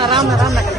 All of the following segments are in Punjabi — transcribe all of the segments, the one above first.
ਨਾਲ ਆਰਾਮ ਨਾਲ।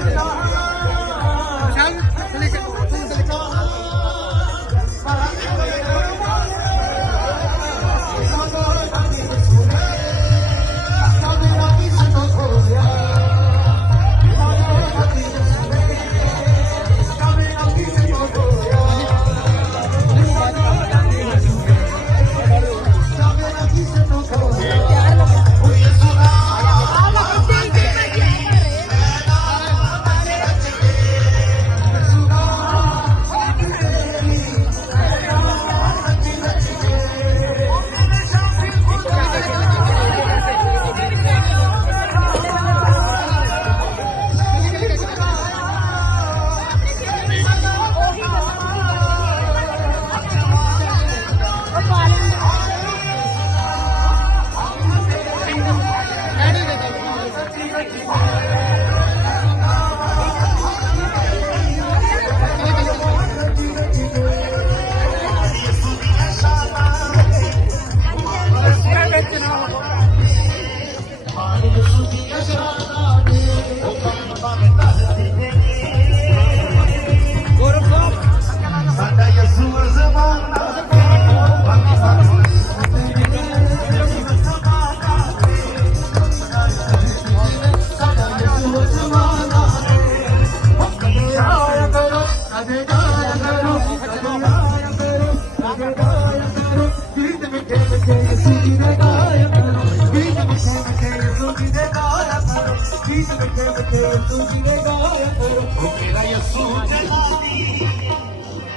ਮੇਰਾ ਯਸੂ ਜਲਾਲੀ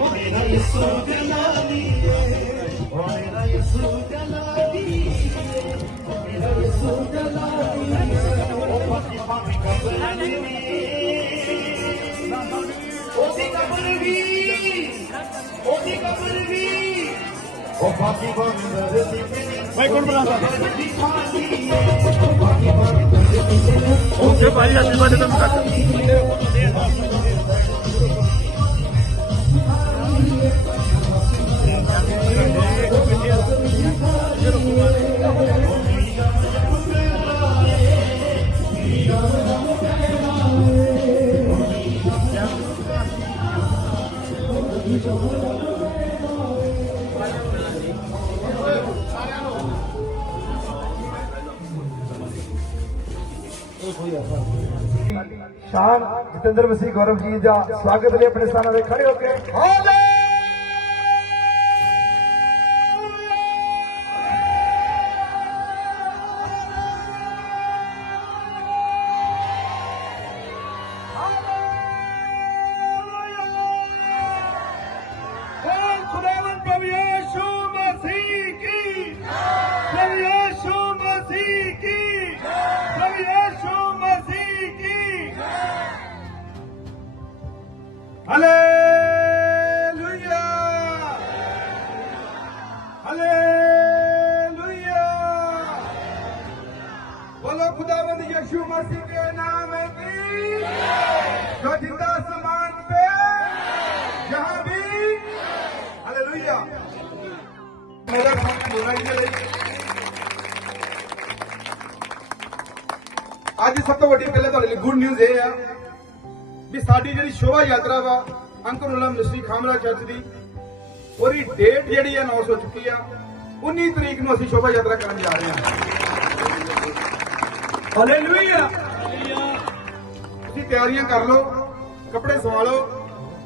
ਮੇਰਾ ਯਸੂ ਜਲਾਲੀ ਮੇਰਾ ਯਸੂ ਜਲਾਲੀ ਮੇਰਾ ਯਸੂ ਜਲਾਲੀ ਉਹ ਪਾਪੀ ਪਾਪੀ ਕਬਰ ਉਹਦੀ ਕਬਰ ਵੀ ਉਹਦੀ ਕਬਰ ਵੀ ਉਹ ਪਾਪੀ ਬੰਦਰ ਦੀ ਭਾਈ ਕੌਣ ਬੁਲਾਉਂਦਾ ਓਕੇ ਭਾਈ ਅੱਜ ਬਾਅਦ ਤੁਹਾਨੂੰ ਕੱਟ ਸ਼ਾਨ ਜਤਿੰਦਰ ਮਸੀਹ ਗੌਰਵ ਜੀ ਦਾ ਸਵਾਗਤ ਲਈ ਆਪਣੇ ਸਥਾਨਾਂ ਤੇ ਖੜੇ ਹੋ ਕੇ। ਬੋਲੋ ਖੁਦਾਵੰਦ ਯਿਸੂ ਮਸੀਹ ਦੇ ਨਾਮ ਹੈ ਵੀ ਜੋ ਜਿੰਦਾ ਸਮਾਨ ਤੇ, ਜਹਾਂ ਵੀ। ਹਾਲੇਲੂਇਆ ਮੇਰਾ ਖੁਦ ਬੁਰਾਈ ਦੇ ਲਈ। ਅੱਜ ਸਭ ਤੋਂ ਵੱਡੀ ਪਹਿਲੇ ਤੁਹਾਡੇ ਲਈ ਗੁੱਡ ਨਿਊਜ਼ ਇਹ ਆ ਵੀ ਸਾਡੀ ਜਿਹੜੀ ਸ਼ੋਭਾ ਯਾਤਰਾ ਵਾ, ਅੰਕਲ ਉਲਮ ਮਿਸਰੀ ਖਾਮਲਾ ਚਰਚ ਦੀ, ਉਹਦੀ ਡੇਟ ਜਿਹੜੀ ਅਨਾਉਂਸ ਹੋ ਚੁੱਕੀ ਆ। 19 ਤਰੀਕ ਨੂੰ ਅਸੀਂ ਸ਼ੋਭਾ ਯਾਤਰਾ ਕਰਨ ਜਾ ਰਹੇ ਹਾਂ। ਹਾਲੇਲੂਇਆ। ਤੁਸੀਂ ਤਿਆਰੀਆਂ ਕਰ ਲਓ, ਕੱਪੜੇ ਸਵਾ ਲਓ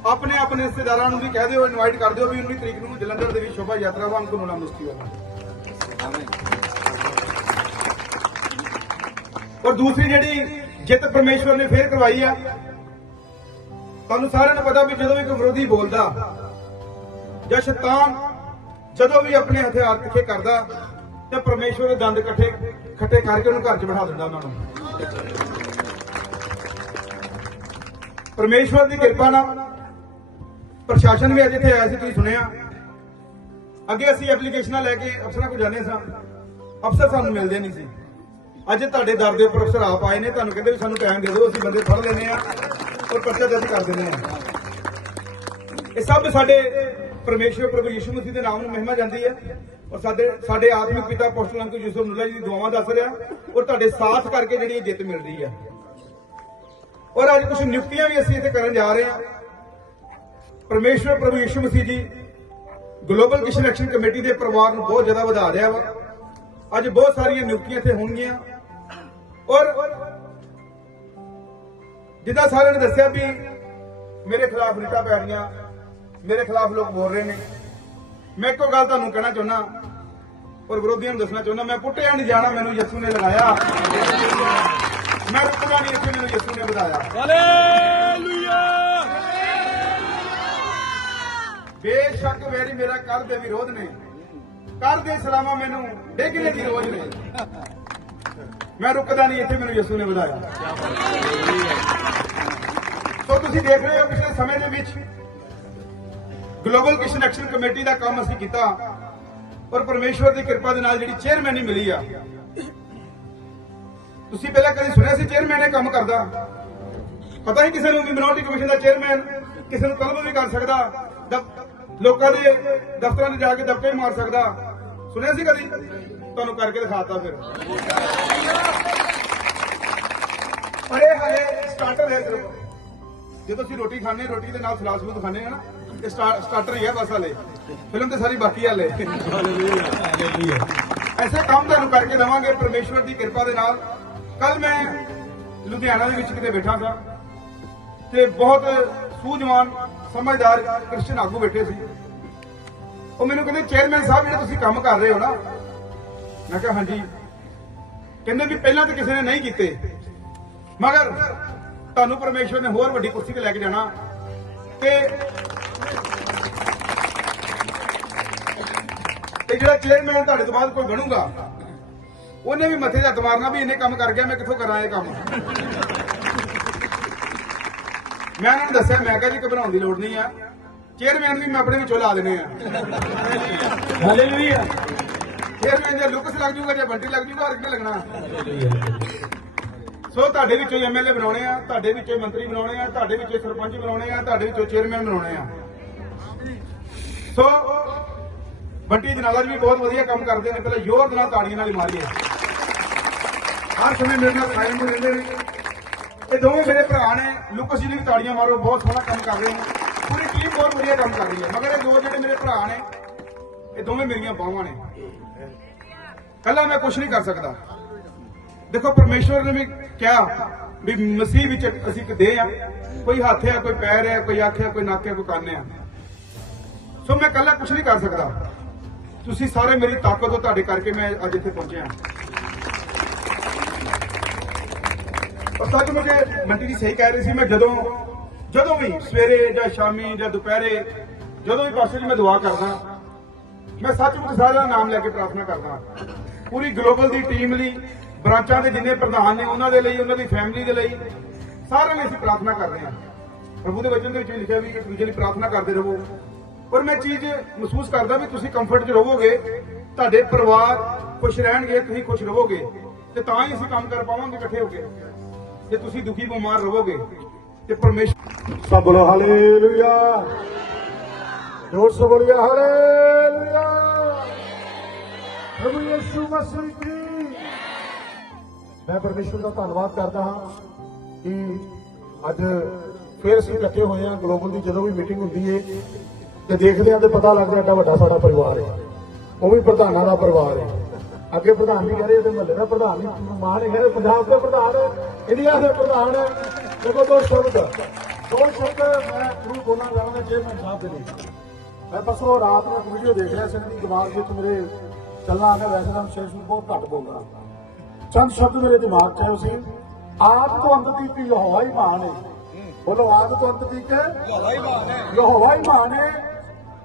ਆਪਣੇ ਆਪਣੇ ਰਿਸ਼ਤੇਦਾਰਾਂ ਨੂੰ ਵੀ ਕਹਿ ਦਿਓ ਇਨਵਾਈਟ ਕਰ ਦਿਓ ਵੀ 19 ਤਰੀਕ ਨੂੰ ਜਲੰਧਰ ਦੇ ਵਿੱਚ ਸ਼ੋਭਾ ਯਾਤਰਾ ਵਾ ਅੰਕਰੁਲਾ ਮਿਸਟਰੀ ਵੱਲੋਂ ਔਰ ਦੂਸਰੀ ਜਿਹੜੀ ਜਿੱਤ ਪਰਮੇਸ਼ਵਰ ਨੇ ਫੇਰ ਕਰਵਾਈ ਆ, ਤੁਹਾਨੂੰ ਸਾਰਿਆਂ ਨੂੰ ਪਤਾ ਵੀ ਜਦੋਂ ਵੀ ਕੋਈ ਵਿਰੋਧੀ ਬੋਲਦਾ ਜਾਂ ਸ਼ੈਤਾਨ ਜਦੋਂ ਵੀ ਆਪਣੇ ਹਥਿਆਰ ਤਿੱਖੇ ਕਰਦਾ ਤੇ ਪਰਮੇਸ਼ਵਰ ਦੇ ਦੰਦ ਇਕੱਠੇ ਇਕੱਠੇ ਕਰਕੇ ਉਹਨੂੰ ਘਰ 'ਚ ਬਿਠਾ ਦਿੰਦਾ ਉਹਨਾਂ ਨੂੰ। ਪਰਮੇਸ਼ਵਰ ਦੀ ਕਿਰਪਾ ਨਾਲ ਪ੍ਰਸ਼ਾਸਨ ਵੀ ਅੱਜ ਇੱਥੇ ਆਇਆ ਸੀ, ਤੁਸੀਂ ਸੁਣਿਆ। ਅੱਗੇ ਅਸੀਂ ਐਪਲੀਕੇਸ਼ਨਾਂ ਲੈ ਕੇ ਅਫਸਰਾਂ ਕੋਲ ਜਾਂਦੇ ਸਾਂ। ਅਫਸਰ ਸਾਨੂੰ ਮਿਲਦੇ ਨਹੀਂ ਸੀ। ਅੱਜ ਤੁਹਾਡੇ ਦਰ ਦੇ ਉੱਪਰ ਅਫਸਰ ਆਪ ਆਏ ਨੇ, ਤੁਹਾਨੂੰ ਕਹਿੰਦੇ ਵੀ ਸਾਨੂੰ ਟਾਈਮ ਦੇ ਦਿਓ, ਅਸੀਂ ਬੰਦੇ ਫੜ ਲੈਨੇ ਆ ਔਰ ਪਰਚਾ ਦਰਜ ਕਰ ਦਿੰਦੇ ਆ ਇਹ ਸਭ ਸਾਡੇ ਪਰਮੇਸ਼ਵਰ ਪ੍ਰਭੂ ਯਿਸੂ ਮਸੀਹ ਦੇ ਨਾਮ ਨੂੰ ਮਹਿਮਾ ਜਾਂਦੀ ਹੈ। ਔਰ ਸਾਡੇ ਸਾਡੇ ਆਤਮਿਕ ਪਿਤਾ ਅਪੋਸਟਲ ਅੰਕਲ ਯੂਸਫ ਮੁੱਲਾ ਜੀ ਦੀ ਦੁਆਵਾਂ ਦੱਸ ਰਿਹਾ। ਔਰ ਤੁਹਾਡੇ ਸਾਥ ਕਰਕੇ ਜਿਹੜੀ ਜਿੱਤ ਮਿਲ ਰਹੀ ਹੈ। ਔਰ ਅੱਜ ਕੁਝ ਨਿਯੁਕਤੀਆਂ ਵੀ ਅਸੀਂ ਇੱਥੇ ਕਰਨ ਜਾ ਰਹੇ ਹਾਂ। ਪਰਮੇਸ਼ਵਰ ਪ੍ਰਭੂ ਯਿਸੂ ਮਸੀਹ ਜੀ ਗਲੋਬਲ ਕਿਸ਼ਨ ਐਕਸ਼ਨ ਕਮੇਟੀ ਦੇ ਪਰਿਵਾਰ ਨੂੰ ਬਹੁਤ ਜ਼ਿਆਦਾ ਵਧਾ ਰਿਹਾ ਵਾ। ਅੱਜ ਬਹੁਤ ਸਾਰੀਆਂ ਨਿਯੁਕਤੀਆਂ ਇੱਥੇ ਹੋਣਗੀਆਂ। ਔਰ ਜਿੱਦਾਂ ਸਾਰਿਆਂ ਨੇ ਦੱਸਿਆ ਵੀ ਮੇਰੇ ਖਿਲਾਫ ਰਿਟਾ ਪੈ ਰਹੀਆਂ। ਮੇਰੇ ਖਿਲਾਫ ਲੋਕ ਬੋਲ ਰਹੇ ਨੇ। ਮੈਂ ਇੱਕੋ ਗੱਲ ਤੁਹਾਨੂੰ ਕਹਿਣਾ ਚਾਹੁੰਦਾ ਔਰ ਵਿਰੋਧੀਆਂ ਨੂੰ ਦੱਸਣਾ ਚਾਹੁੰਦਾ ਮੈਂ ਪੁੱਟਿਆ ਨਹੀਂ ਜਾਣਾ ਮੈਨੂੰ ਯਿਸੂ ਨੇ ਲਗਾਇਆ। ਮੈਂ ਰੁਕਦਾ ਨਹੀਂ ਇੱਥੇ ਮੈਨੂੰ ਯਿਸੂ ਨੇ ਵਧਾਇਆ। ਬੇਸ਼ੱਕ ਮੇਰੀ ਮੇਰਾ ਕਰ ਦੇ ਵਿਰੋਧ ਨੇ। ਕਰ ਦੇ ਸਲਾਮਾ ਮੈਨੂੰ ਡੇਗਨੇ ਦੀ ਰੋਜ਼ ਨੇ। ਮੈਂ ਰੁਕਦਾ ਨਹੀਂ ਇੱਥੇ ਮੈਨੂੰ ਯਿਸੂ ਨੇ ਵਧਾਇਆ। ਸੋ ਤੁਸੀਂ ਦੇਖ ਰਹੇ ਹੋ ਪਿਛਲੇ ਸਮੇਂ ਦੇ ਵਿੱਚ ਗਲੋਬਲ ਕਿਸ਼ਨ ਐਕਸ਼ਨ ਕਮੇਟੀ ਦਾ ਕੰਮ ਅਸੀਂ ਕੀਤਾ ਔਰ ਪਰਮੇਸ਼ਵਰ ਦੀ ਕਿਰਪਾ ਦੇ ਨਾਲ ਜਿਹੜੀ ਚੇਅਰਮੈਨੀ ਮਿਲੀ ਆ। ਤੁਸੀਂ ਪਹਿਲਾਂ ਕਦੇ ਸੁਣਿਆ ਸੀ ਚੇਅਰਮੈਨ ਇਹ ਕੰਮ ਕਰਦਾ? ਪਤਾ ਹੀ ਕਿਸੇ ਨੂੰ ਵੀ ਮਿਨੋਰਟੀ ਕਮਿਸ਼ਨ ਦਾ ਚੇਅਰਮੈਨ ਕਿਸੇ ਨੂੰ ਤਲਬ ਵੀ ਕਰ ਸਕਦਾ ਲੋਕਾਂ ਦੇ ਦਫ਼ਤਰਾਂ 'ਚ ਜਾ ਕੇ ਦਫ਼ਤਰ ਮਾਰ ਸਕਦਾ। ਸੁਣਿਆ ਸੀ ਕਦੀ? ਤੁਹਾਨੂੰ ਕਰਕੇ ਦਿਖਾਤਾ ਫਿਰ। ਪਰ ਇਹ ਹਲੇ ਸਟਾਰਟਰ ਹੈ ਸਿਰਫ। ਜਦੋਂ ਅਸੀਂ ਰੋਟੀ ਖਾਣੇ ਰੋਟੀ ਦੇ ਨਾਲ ਸਲਾਦ ਸਲੂਦ ਖਾਣੇ ਆ ਨਾ ਇਹ ਸਟਾ- ਸਟਾਰਟਰ ਹੀ ਹੈ ਬਸ ਹਲੇ। ਫਿਲਮ ਤੇ ਸਾਰੀ ਬਾਕੀ ਹੈ ਹਲੇ। ਐਸੇ ਕੰਮ ਤੁਹਾਨੂੰ ਕਰਕੇ ਦਵਾਂਗੇ, ਪਰਮੇਸ਼ਵਰ ਦੀ ਕਿਰਪਾ ਦੇ ਨਾਲ। ਕੱਲ ਮੈਂ ਲੁਧਿਆਣਾ ਦੇ ਵਿੱਚ ਕਿਤੇ ਬੈਠਾ ਸਾਂ ਤੇ ਬਹੁਤ ਸੂਝਵਾਨ ਸਮਝਦਾਰ ਕ੍ਰਿਸਚਨ ਆਗੂ ਬੈਠੇ ਸੀ। ਉਹ ਮੈਨੂੰ ਕਹਿੰਦੇ, ਚੇਅਰਮੈਨ ਸਾਹਿਬ, ਜਿਹੜੇ ਤੁਸੀਂ ਕੰਮ ਕਰ ਰਹੇ ਹੋ ਨਾ। ਮੈਂ ਕਿਹਾ, ਹਾਂਜੀ। ਕਹਿੰਦੇ ਵੀ ਪਹਿਲਾਂ ਤਾਂ ਕਿਸੇ ਨੇ ਨਹੀਂ ਕੀਤੇ। ਮਗਰ ਤੁਹਾਨੂੰ ਪਰਮੇਸ਼ਵਰ ਨੇ ਹੋਰ ਵੱਡੀ ਕੁਰਸੀ ਤੇ ਲੈ ਕੇ ਜਾਣਾ ਤੇ ਤੇ ਜਿਹੜਾ ਚੇਅਰਮੈਨ ਤੁਹਾਡੇ ਤੋਂ ਬਾਅਦ ਕੋਈ ਬਣੂਗਾ ਉਹਨੇ ਵੀ ਮੱਥੇ ਹੱਥ ਮਾਰਨਾ ਵੀ ਇਹਨੇ ਕੰਮ ਕਰ ਗਿਆ ਮੈਂ ਕਿੱਥੋਂ ਕਰਾਂ ਇਹ ਕੰਮ? ਮੈਂ ਉਹਨਾਂ ਨੂੰ ਦੱਸਿਆ ਮੈਂ ਕਿਹਾ ਜੀ ਘਬਰਾਉਣ ਦੀ ਲੋੜ ਨਹੀਂ ਆ। ਚੇਅਰਮੈਨ ਵੀ ਮੈਂ ਆਪਣੇ ਵਿੱਚੋਂ ਲਾ ਦੇਣੇ ਆ। ਹਾਲੇਲੂਇਆ ਚੇਅਰਮੈਨ ਜੇ ਲੁਕਸ ਲੱਗ ਜੂਗਾ ਜੇ ਬੰਟੀ ਲੱਗ ਜੂਗਾ ਹੋਰ ਕਿੱਥੇ ਲੱਗਣਾ। ਸੋ ਤੁਹਾਡੇ ਵਿੱਚੋਂ ਐਮਐਲਏ ਬਣਾਉਣੇ ਆ ਤੁਹਾਡੇ ਵਿੱਚੋਂ ਮੰਤਰੀ ਬਣਾਉਣੇ ਆ ਤੁਹਾਡੇ ਵਿੱਚੋਂ ਸਰਪੰਚ ਬਣਾਉਣੇ ਆ ਤੁਹਾਡੇ ਵਿੱਚੋਂ ਚੇਅਰਮੈਨ ਬਣਾਉਣੇ ਆ। ਸੋ ਬੰਟੀ ਜਨਾਲਾ ਜੀ ਵੀ ਬਹੁਤ ਵਧੀਆ ਕੰਮ ਕਰਦੇ ਨੇ, ਪਹਿਲਾਂ ਜ਼ੋਰ ਦੇ ਨਾਲ ਤਾੜੀਆਂ ਨਾਲ ਹੀ ਮਾਰੀਏ। ਹਰ ਸਮੇਂ ਮੇਰੇ ਨਾਲ ਕਾਇਮ ਰਹਿੰਦੇ ਨੇ। ਇਹ ਦੋਵੇਂ ਮੇਰੇ ਭਰਾ ਨੇ, ਲੁਕਸ ਜੀ ਵੀ ਤਾੜੀਆਂ ਮਾਰੋ, ਬਹੁਤ ਸੋਹਣਾ ਕੰਮ ਕਰ ਰਹੇ ਨੇ। ਪੂਰੀ ਟੀਮ ਬਹੁਤ ਵਧੀਆ ਕੰਮ ਕਰ ਰਹੀ ਹੈ। ਮਗਰ ਇਹ ਦੋ ਜਿਹੜੇ ਮੇਰੇ ਭਰਾ ਨੇ, ਇਹ ਦੋਵੇਂ ਮੇਰੀਆਂ ਬਾਹਾਂ ਨੇ। ਕੱਲਾ ਮੈਂ ਕੁਝ ਨਹੀਂ ਕਰ ਸਕਦਾ। ਦੇਖੋ, ਪਰਮੇਸ਼ਵਰ ਨੇ ਵੀ ਕਿਹਾ ਵੀ ਮਸੀਹ ਵਿੱਚ ਅਸੀਂ ਇੱਕ ਦੇਹ ਆ। ਕੋਈ ਹੱਥ ਆ, ਕੋਈ ਪੈਰ ਆ, ਕੋਈ ਅੱਖ ਆ, ਕੋਈ ਨੱਕ ਆ, ਕੋਈ ਕੰਨ ਆ। ਸੋ ਮੈਂ ਕੱਲਾ ਕੁਝ ਨਹੀਂ ਕਰ ਸਕਦਾ। ਤੁਸੀਂ ਸਾਰੇ ਮੇਰੀ ਤਾਕਤ ਹੋ ਤੁਹਾਡੇ ਕਰਕੇ ਮੈਂ ਅੱਜ ਇੱਥੇ ਪਹੁੰਚਿਆ। ਔਰ ਸੱਚ ਮੁਝੇ ਮੰਟੀ ਜੀ ਸਹੀ ਕਹਿ ਰਹੀ ਸੀ, ਮੈਂ ਜਦੋਂ ਜਦੋਂ ਵੀ ਸਵੇਰੇ ਜਾਂ ਸ਼ਾਮੀ ਜਾਂ ਦੁਪਹਿਰੇ ਜਦੋਂ ਵੀ ਪਾਸੇ ਜੀ ਮੈਂ ਦੁਆ ਕਰਦਾ, ਮੈਂ ਸੱਚਮੁੱਚ ਸਾਰਿਆਂ ਦਾ ਨਾਮ ਲੈ ਕੇ ਪ੍ਰਾਰਥਨਾ ਕਰਦਾ। ਪੂਰੀ ਗਲੋਬਲ ਦੀ ਟੀਮ ਲਈ, ਬ੍ਰਾਂਚਾਂ ਦੇ ਜਿੰਨੇ ਪ੍ਰਧਾਨ ਨੇ ਉਹਨਾਂ ਦੇ ਲਈ, ਉਹਨਾਂ ਦੀ ਫੈਮਿਲੀ ਦੇ ਲਈ, ਸਾਰਿਆਂ ਲਈ ਅਸੀਂ ਪ੍ਰਾਰਥਨਾ ਕਰਦੇ ਹਾਂ। ਪ੍ਰਭੂ ਦੇ ਵਚਨ ਦੇ ਵਿੱਚ ਵੀ ਲਿਖਿਆ ਵੀ ਇੱਕ ਦੂਜੇ ਲਈ ਪ੍ਰਾਰਥਨਾ ਕਰਦੇ ਰਹੋ। ਪਰ ਮੈਂ ਚੀਜ਼ ਮਹਿਸੂਸ ਕਰਦਾ ਵੀ ਤੁਸੀਂ ਕੰਫਰਟ 'ਚ ਰਹੋਗੇ, ਤੁਹਾਡੇ ਪਰਿਵਾਰ ਖੁਸ਼ ਰਹਿਣਗੇ, ਤੁਸੀਂ ਖੁਸ਼ ਰਹੋਗੇ ਤੇ ਤਾਂ ਹੀ ਅਸੀਂ ਕੰਮ ਕਰ ਪਾਵਾਂਗੇ, ਇਕੱਠੇ ਹੋ ਕੇ। ਜੇ ਤੁਸੀਂ ਦੁਖੀ, ਬਿਮਾਰ ਰਹੋਗੇ ਤੇ ਪਰਮੇਸ਼ਰ ਸਭ ਬੋਲੋ ਹਾਲੇਲੂਇਆ। ਜੋਰ ਸੇ ਬੋਲਿਆ ਹਾਲੇਲੂਇਆ। ਪ੍ਰਭੂ ਯਿਸੂ ਮਸੀਹ ਕੀ ਮੈਂ ਪਰਮੇਸ਼ਰ ਦਾ ਧੰਨਵਾਦ ਕਰਦਾ ਹਾਂ ਕਿ ਅੱਜ ਫੇਰ ਅਸੀਂ ਇਕੱਠੇ ਹੋਏ ਹਾਂ, ਗਲੋਬਲ ਦੀ ਜਦੋਂ ਵੀ ਮੀਟਿੰਗ ਹੁੰਦੀ ਏ ਤੇ ਦੇਖਦੇ ਹਾਂ ਤੇ ਪਤਾ ਲੱਗਦਾ ਐਡਾ ਵੱਡਾ ਸਾਡਾ ਪਰਿਵਾਰ ਹੈ। ਉਹ ਵੀ ਪ੍ਰਧਾਨਾਂ ਦਾ ਪਰਿਵਾਰ ਹੈ। ਅੱਗੇ ਪ੍ਰਧਾਨ ਵੀ ਕਹਿੰਦੇ ਤੇ ਮਹੱਲੇ ਦਾ ਪ੍ਰਧਾਨ ਨਹੀਂ ਮਾਨ ਹੈ। ਕਹਿੰਦੇ ਪੰਜਾਬ ਦੇ ਪ੍ਰਧਾਨ ਹੈ ਇੰਡੀਆ ਦੇ ਪ੍ਰਧਾਨ ਹੈ। ਦੇਖੋ ਦੋ ਸ਼ਬਦ ਦੋ ਸ਼ਬਦ ਮੈਂ ਜ਼ਰੂਰ ਬੋਲਣਾ ਚਾਹਾਂਗਾ ਚੇਅਰਮੈਨ ਸਾਹਿਬ ਦੇ ਲਈ ਮੈਂ ਬਸ ਉਹ ਰਾਤ ਨੂੰ ਵੀਡੀਓ ਦੇਖ ਰਿਹਾ ਸੀ ਦੀ ਦਿਮਾਗ ਵਿੱਚ ਮੇਰੇ ਚੱਲਣਾ ਆ ਗਿਆ ਵੈਸੇ ਤਾਂ ਸ਼ੇਰ ਨੂੰ ਬਹੁਤ ਘੱਟ ਬੋਲਦਾ। ਚੰਦ ਸ਼ਬਦ ਮੇਰੇ ਦਿਮਾਗ 'ਚ ਆਏ ਸੀ ਆਦ ਤੋਂ ਅੰਤ ਤੱਕ ਯਹੋਵਾ ਹੀ ਮਾਨ ਹੈ। ਬੋਲੋ ਆਦ ਤੋਂ ਅੰਤ ਤੱਕ ਯਹੋਵਾ ਹੀ ਮਾਨ ਹੈ। ਯਹੋਵਾ ਹੀ ਮਾਨ ਹੈ।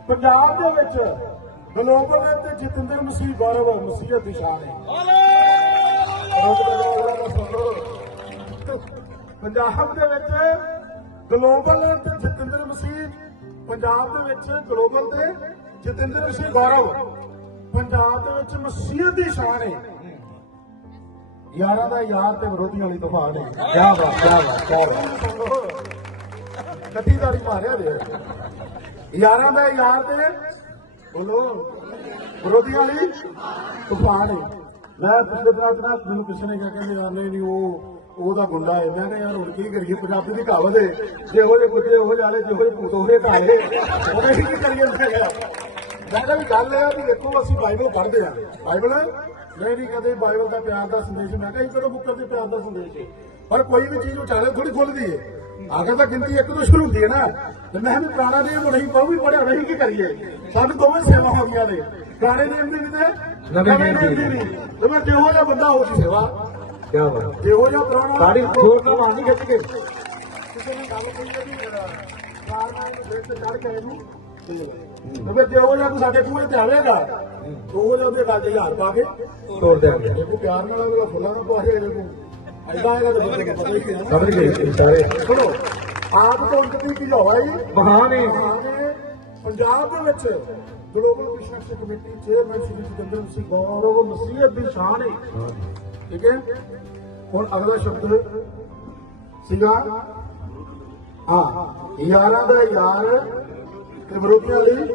ਪੰਜਾਬ ਦੇ ਵਿੱਚ ਗਲੋਬਲ ਤੇ ਜਤਿੰਦਰ ਮਸੀਹ ਗੌਰਵ ਮਸੀਹਤ ਦੀ ਸ਼ਾਨ ਹੈ ਪੰਜਾਬ ਦੇ ਵਿੱਚ ਗਲੋਬਲ ਤੇ ਜਤਿੰਦਰ ਮਸੀਹ ਪੰਜਾਬ ਦੇ ਵਿੱਚ ਗਲੋਬਲ ਤੇ ਜਤਿੰਦਰ ਮਸੀਹ ਗੌਰਵ। ਪੰਜਾਬ ਦੇ ਵਿੱਚ ਮਸੀਹਤ ਦੀ ਸ਼ਾਨ ਹੈ ਯਾਰਾਂ ਦਾ ਯਾਰ ਤੇ ਵਿਰੋਧੀਆਂ ਵਾਲੀ ਤੂਫਾਨ ਹੈ ਕੀ ਬਾਤ ਕੀ ਬਾਤ ਕੀ ਬਾਤ। ਕੱਟੀ ਦਾੜੀ ਮਾਰਿਆ ਦੇ ਯਾਰਾਂ ਦਾ ਯਾਰ ਤੇ ਬੋਲੋ। ਵਿਰੋਧੀਆਂ ਵਾਲੀ ਤੂਫਾਨ ਹੈ ਮੈਂ ਪਿਛਲੇ ਦਿਨਾਂ ਚ ਮੈਨੂੰ ਕਿਸੇ ਨੇ ਕਿਹਾ ਕਹਿੰਦੇ ਯਾਰ ਨਹੀਂ ਨਹੀਂ, ਉਹ ਉਹਦਾ ਗੁੰਡਾ ਹੈ ਮੈਂ ਕਿਹਾ ਯਾਰ ਹੁਣ ਕੀ ਕਰੀਏ? ਪੰਜਾਬੀ ਦੀ ਕਹਾਵਤ ਹੈ ਜਿਹੋ ਜਿਹੇ ਕੁੱਤੇ, ਉਹ ਜਾਲੇ ਜਿਹੋ ਜਿਹੇ ਭੂਤ ਉਹਦੇ ਘਾਲੇ ਉਹਨੇ ਕੀ ਕਰੀਏ ਮੈਂ ਕਿਹਾ। ਵੀ ਗੱਲ ਇਹ ਵੀ ਦੇਖੋ, ਅਸੀਂ ਬਾਈਬਲ ਪੜ੍ਹਦੇ ਆ। ਬਾਈਬਲ? ਨਹੀਂ ਨਹੀਂ, ਕਦੇ ਬਾਈਬਲ ਦਾ ਪਿਆਰ ਦਾ ਸੰਦੇਸ਼ ਮੈਂ ਕਿਹਾ ਇਹ ਕਦੋਂ ਮੁੱਕਰ ਦੇ ਪਿਆਰ ਦਾ ਸੰਦੇਸ਼ ਹੈ। ਪਰ ਕੋਈ ਵੀ ਚੀਜ਼ ਉਚਾਲੇ ਥੋੜੀ ਖੁੱਲਦੀ ਹੈ ਅਗਰ ਤਾਂ ਗਿਣਤੀ ਇੱਕ ਤੋਂ ਸ਼ੁਰੂ ਹੁੰਦੀ ਹੈ ਨਾ ਤੇ ਮੈਂ ਵੀ ਪੁਰਾਣਾ ਨਿਯਮ ਨਹੀਂ ਪਾਉ ਵੀ ਪੜਿਆ ਨਹੀਂ ਕੀ ਕਰੀਏ? ਸਾਨੂੰ ਦੋਵੇਂ ਸੇਵਾ ਹੋ ਗਈਆਂ ਨੇ। ਪੁਰਾਣੇ ਨਿਯਮ ਦੀ ਵੀ ਤੇ ਨਵੇਂ ਨਿਯਮ ਦੀ ਦੀ। ਤੇ ਮੈਂ ਜਿਹੋ ਜਿਹਾ ਬੰਦਾ ਹੋ ਸੀ ਸੇਵਾ। ਕੀ ਬਾਤ ਜਿਹੋ ਜਿਹਾ ਪੁਰਾਣਾ ਸਾਡੀ ਨਾਲ ਬਾਂਹ ਨਹੀਂ ਖਿੱਚ ਕੇ। ਕਿਸੇ ਨੇ ਗੱਲ ਕਹੀ ਹੈ ਵੀ ਕਾਰ ਨਾਲ ਇਹਨੂੰ ਬ੍ਰੇਕ ਤੇ ਚੜ ਕੇ ਇਹਨੂੰ ਤੇ ਜਿਹੋ ਜਿਹਾ ਤੂੰ ਸਾਡੇ ਕੂਏ ਤੇ ਆਵੇਗਾ ਉਹ ਜਿਹਾ ਉਹਦੇ ਗੱਲ 'ਚ ਹਜ਼ਾਰ ਪਾ ਕੇ। ਤੋੜ ਦਿਆਂਗੇ। ਕੋਈ ਪਿਆਰ ਨਾਲ ਅਗਲਾ ਫੁੱਲਾਂ ਨਾਲ ਪਾ ਰਿਹਾ ਜੇ ਤੂੰ ਦੇ ਵਿੱਚ global committee chairman Shri Singh Gaurav ਮਸੀਹਤ ਦੀ ਸ਼ਾਨ ਹੈ ਠੀਕ ਹੈ? ਹੁਣ ਅਗਲਾ ਸ਼ਬਦ ਸੀਗਾ ਹਾਂ ਯਾਰਾਂ ਦਾ ਯਾਰ ਤੇ ਵਿਰੋਧੀਆਂ ਲਈ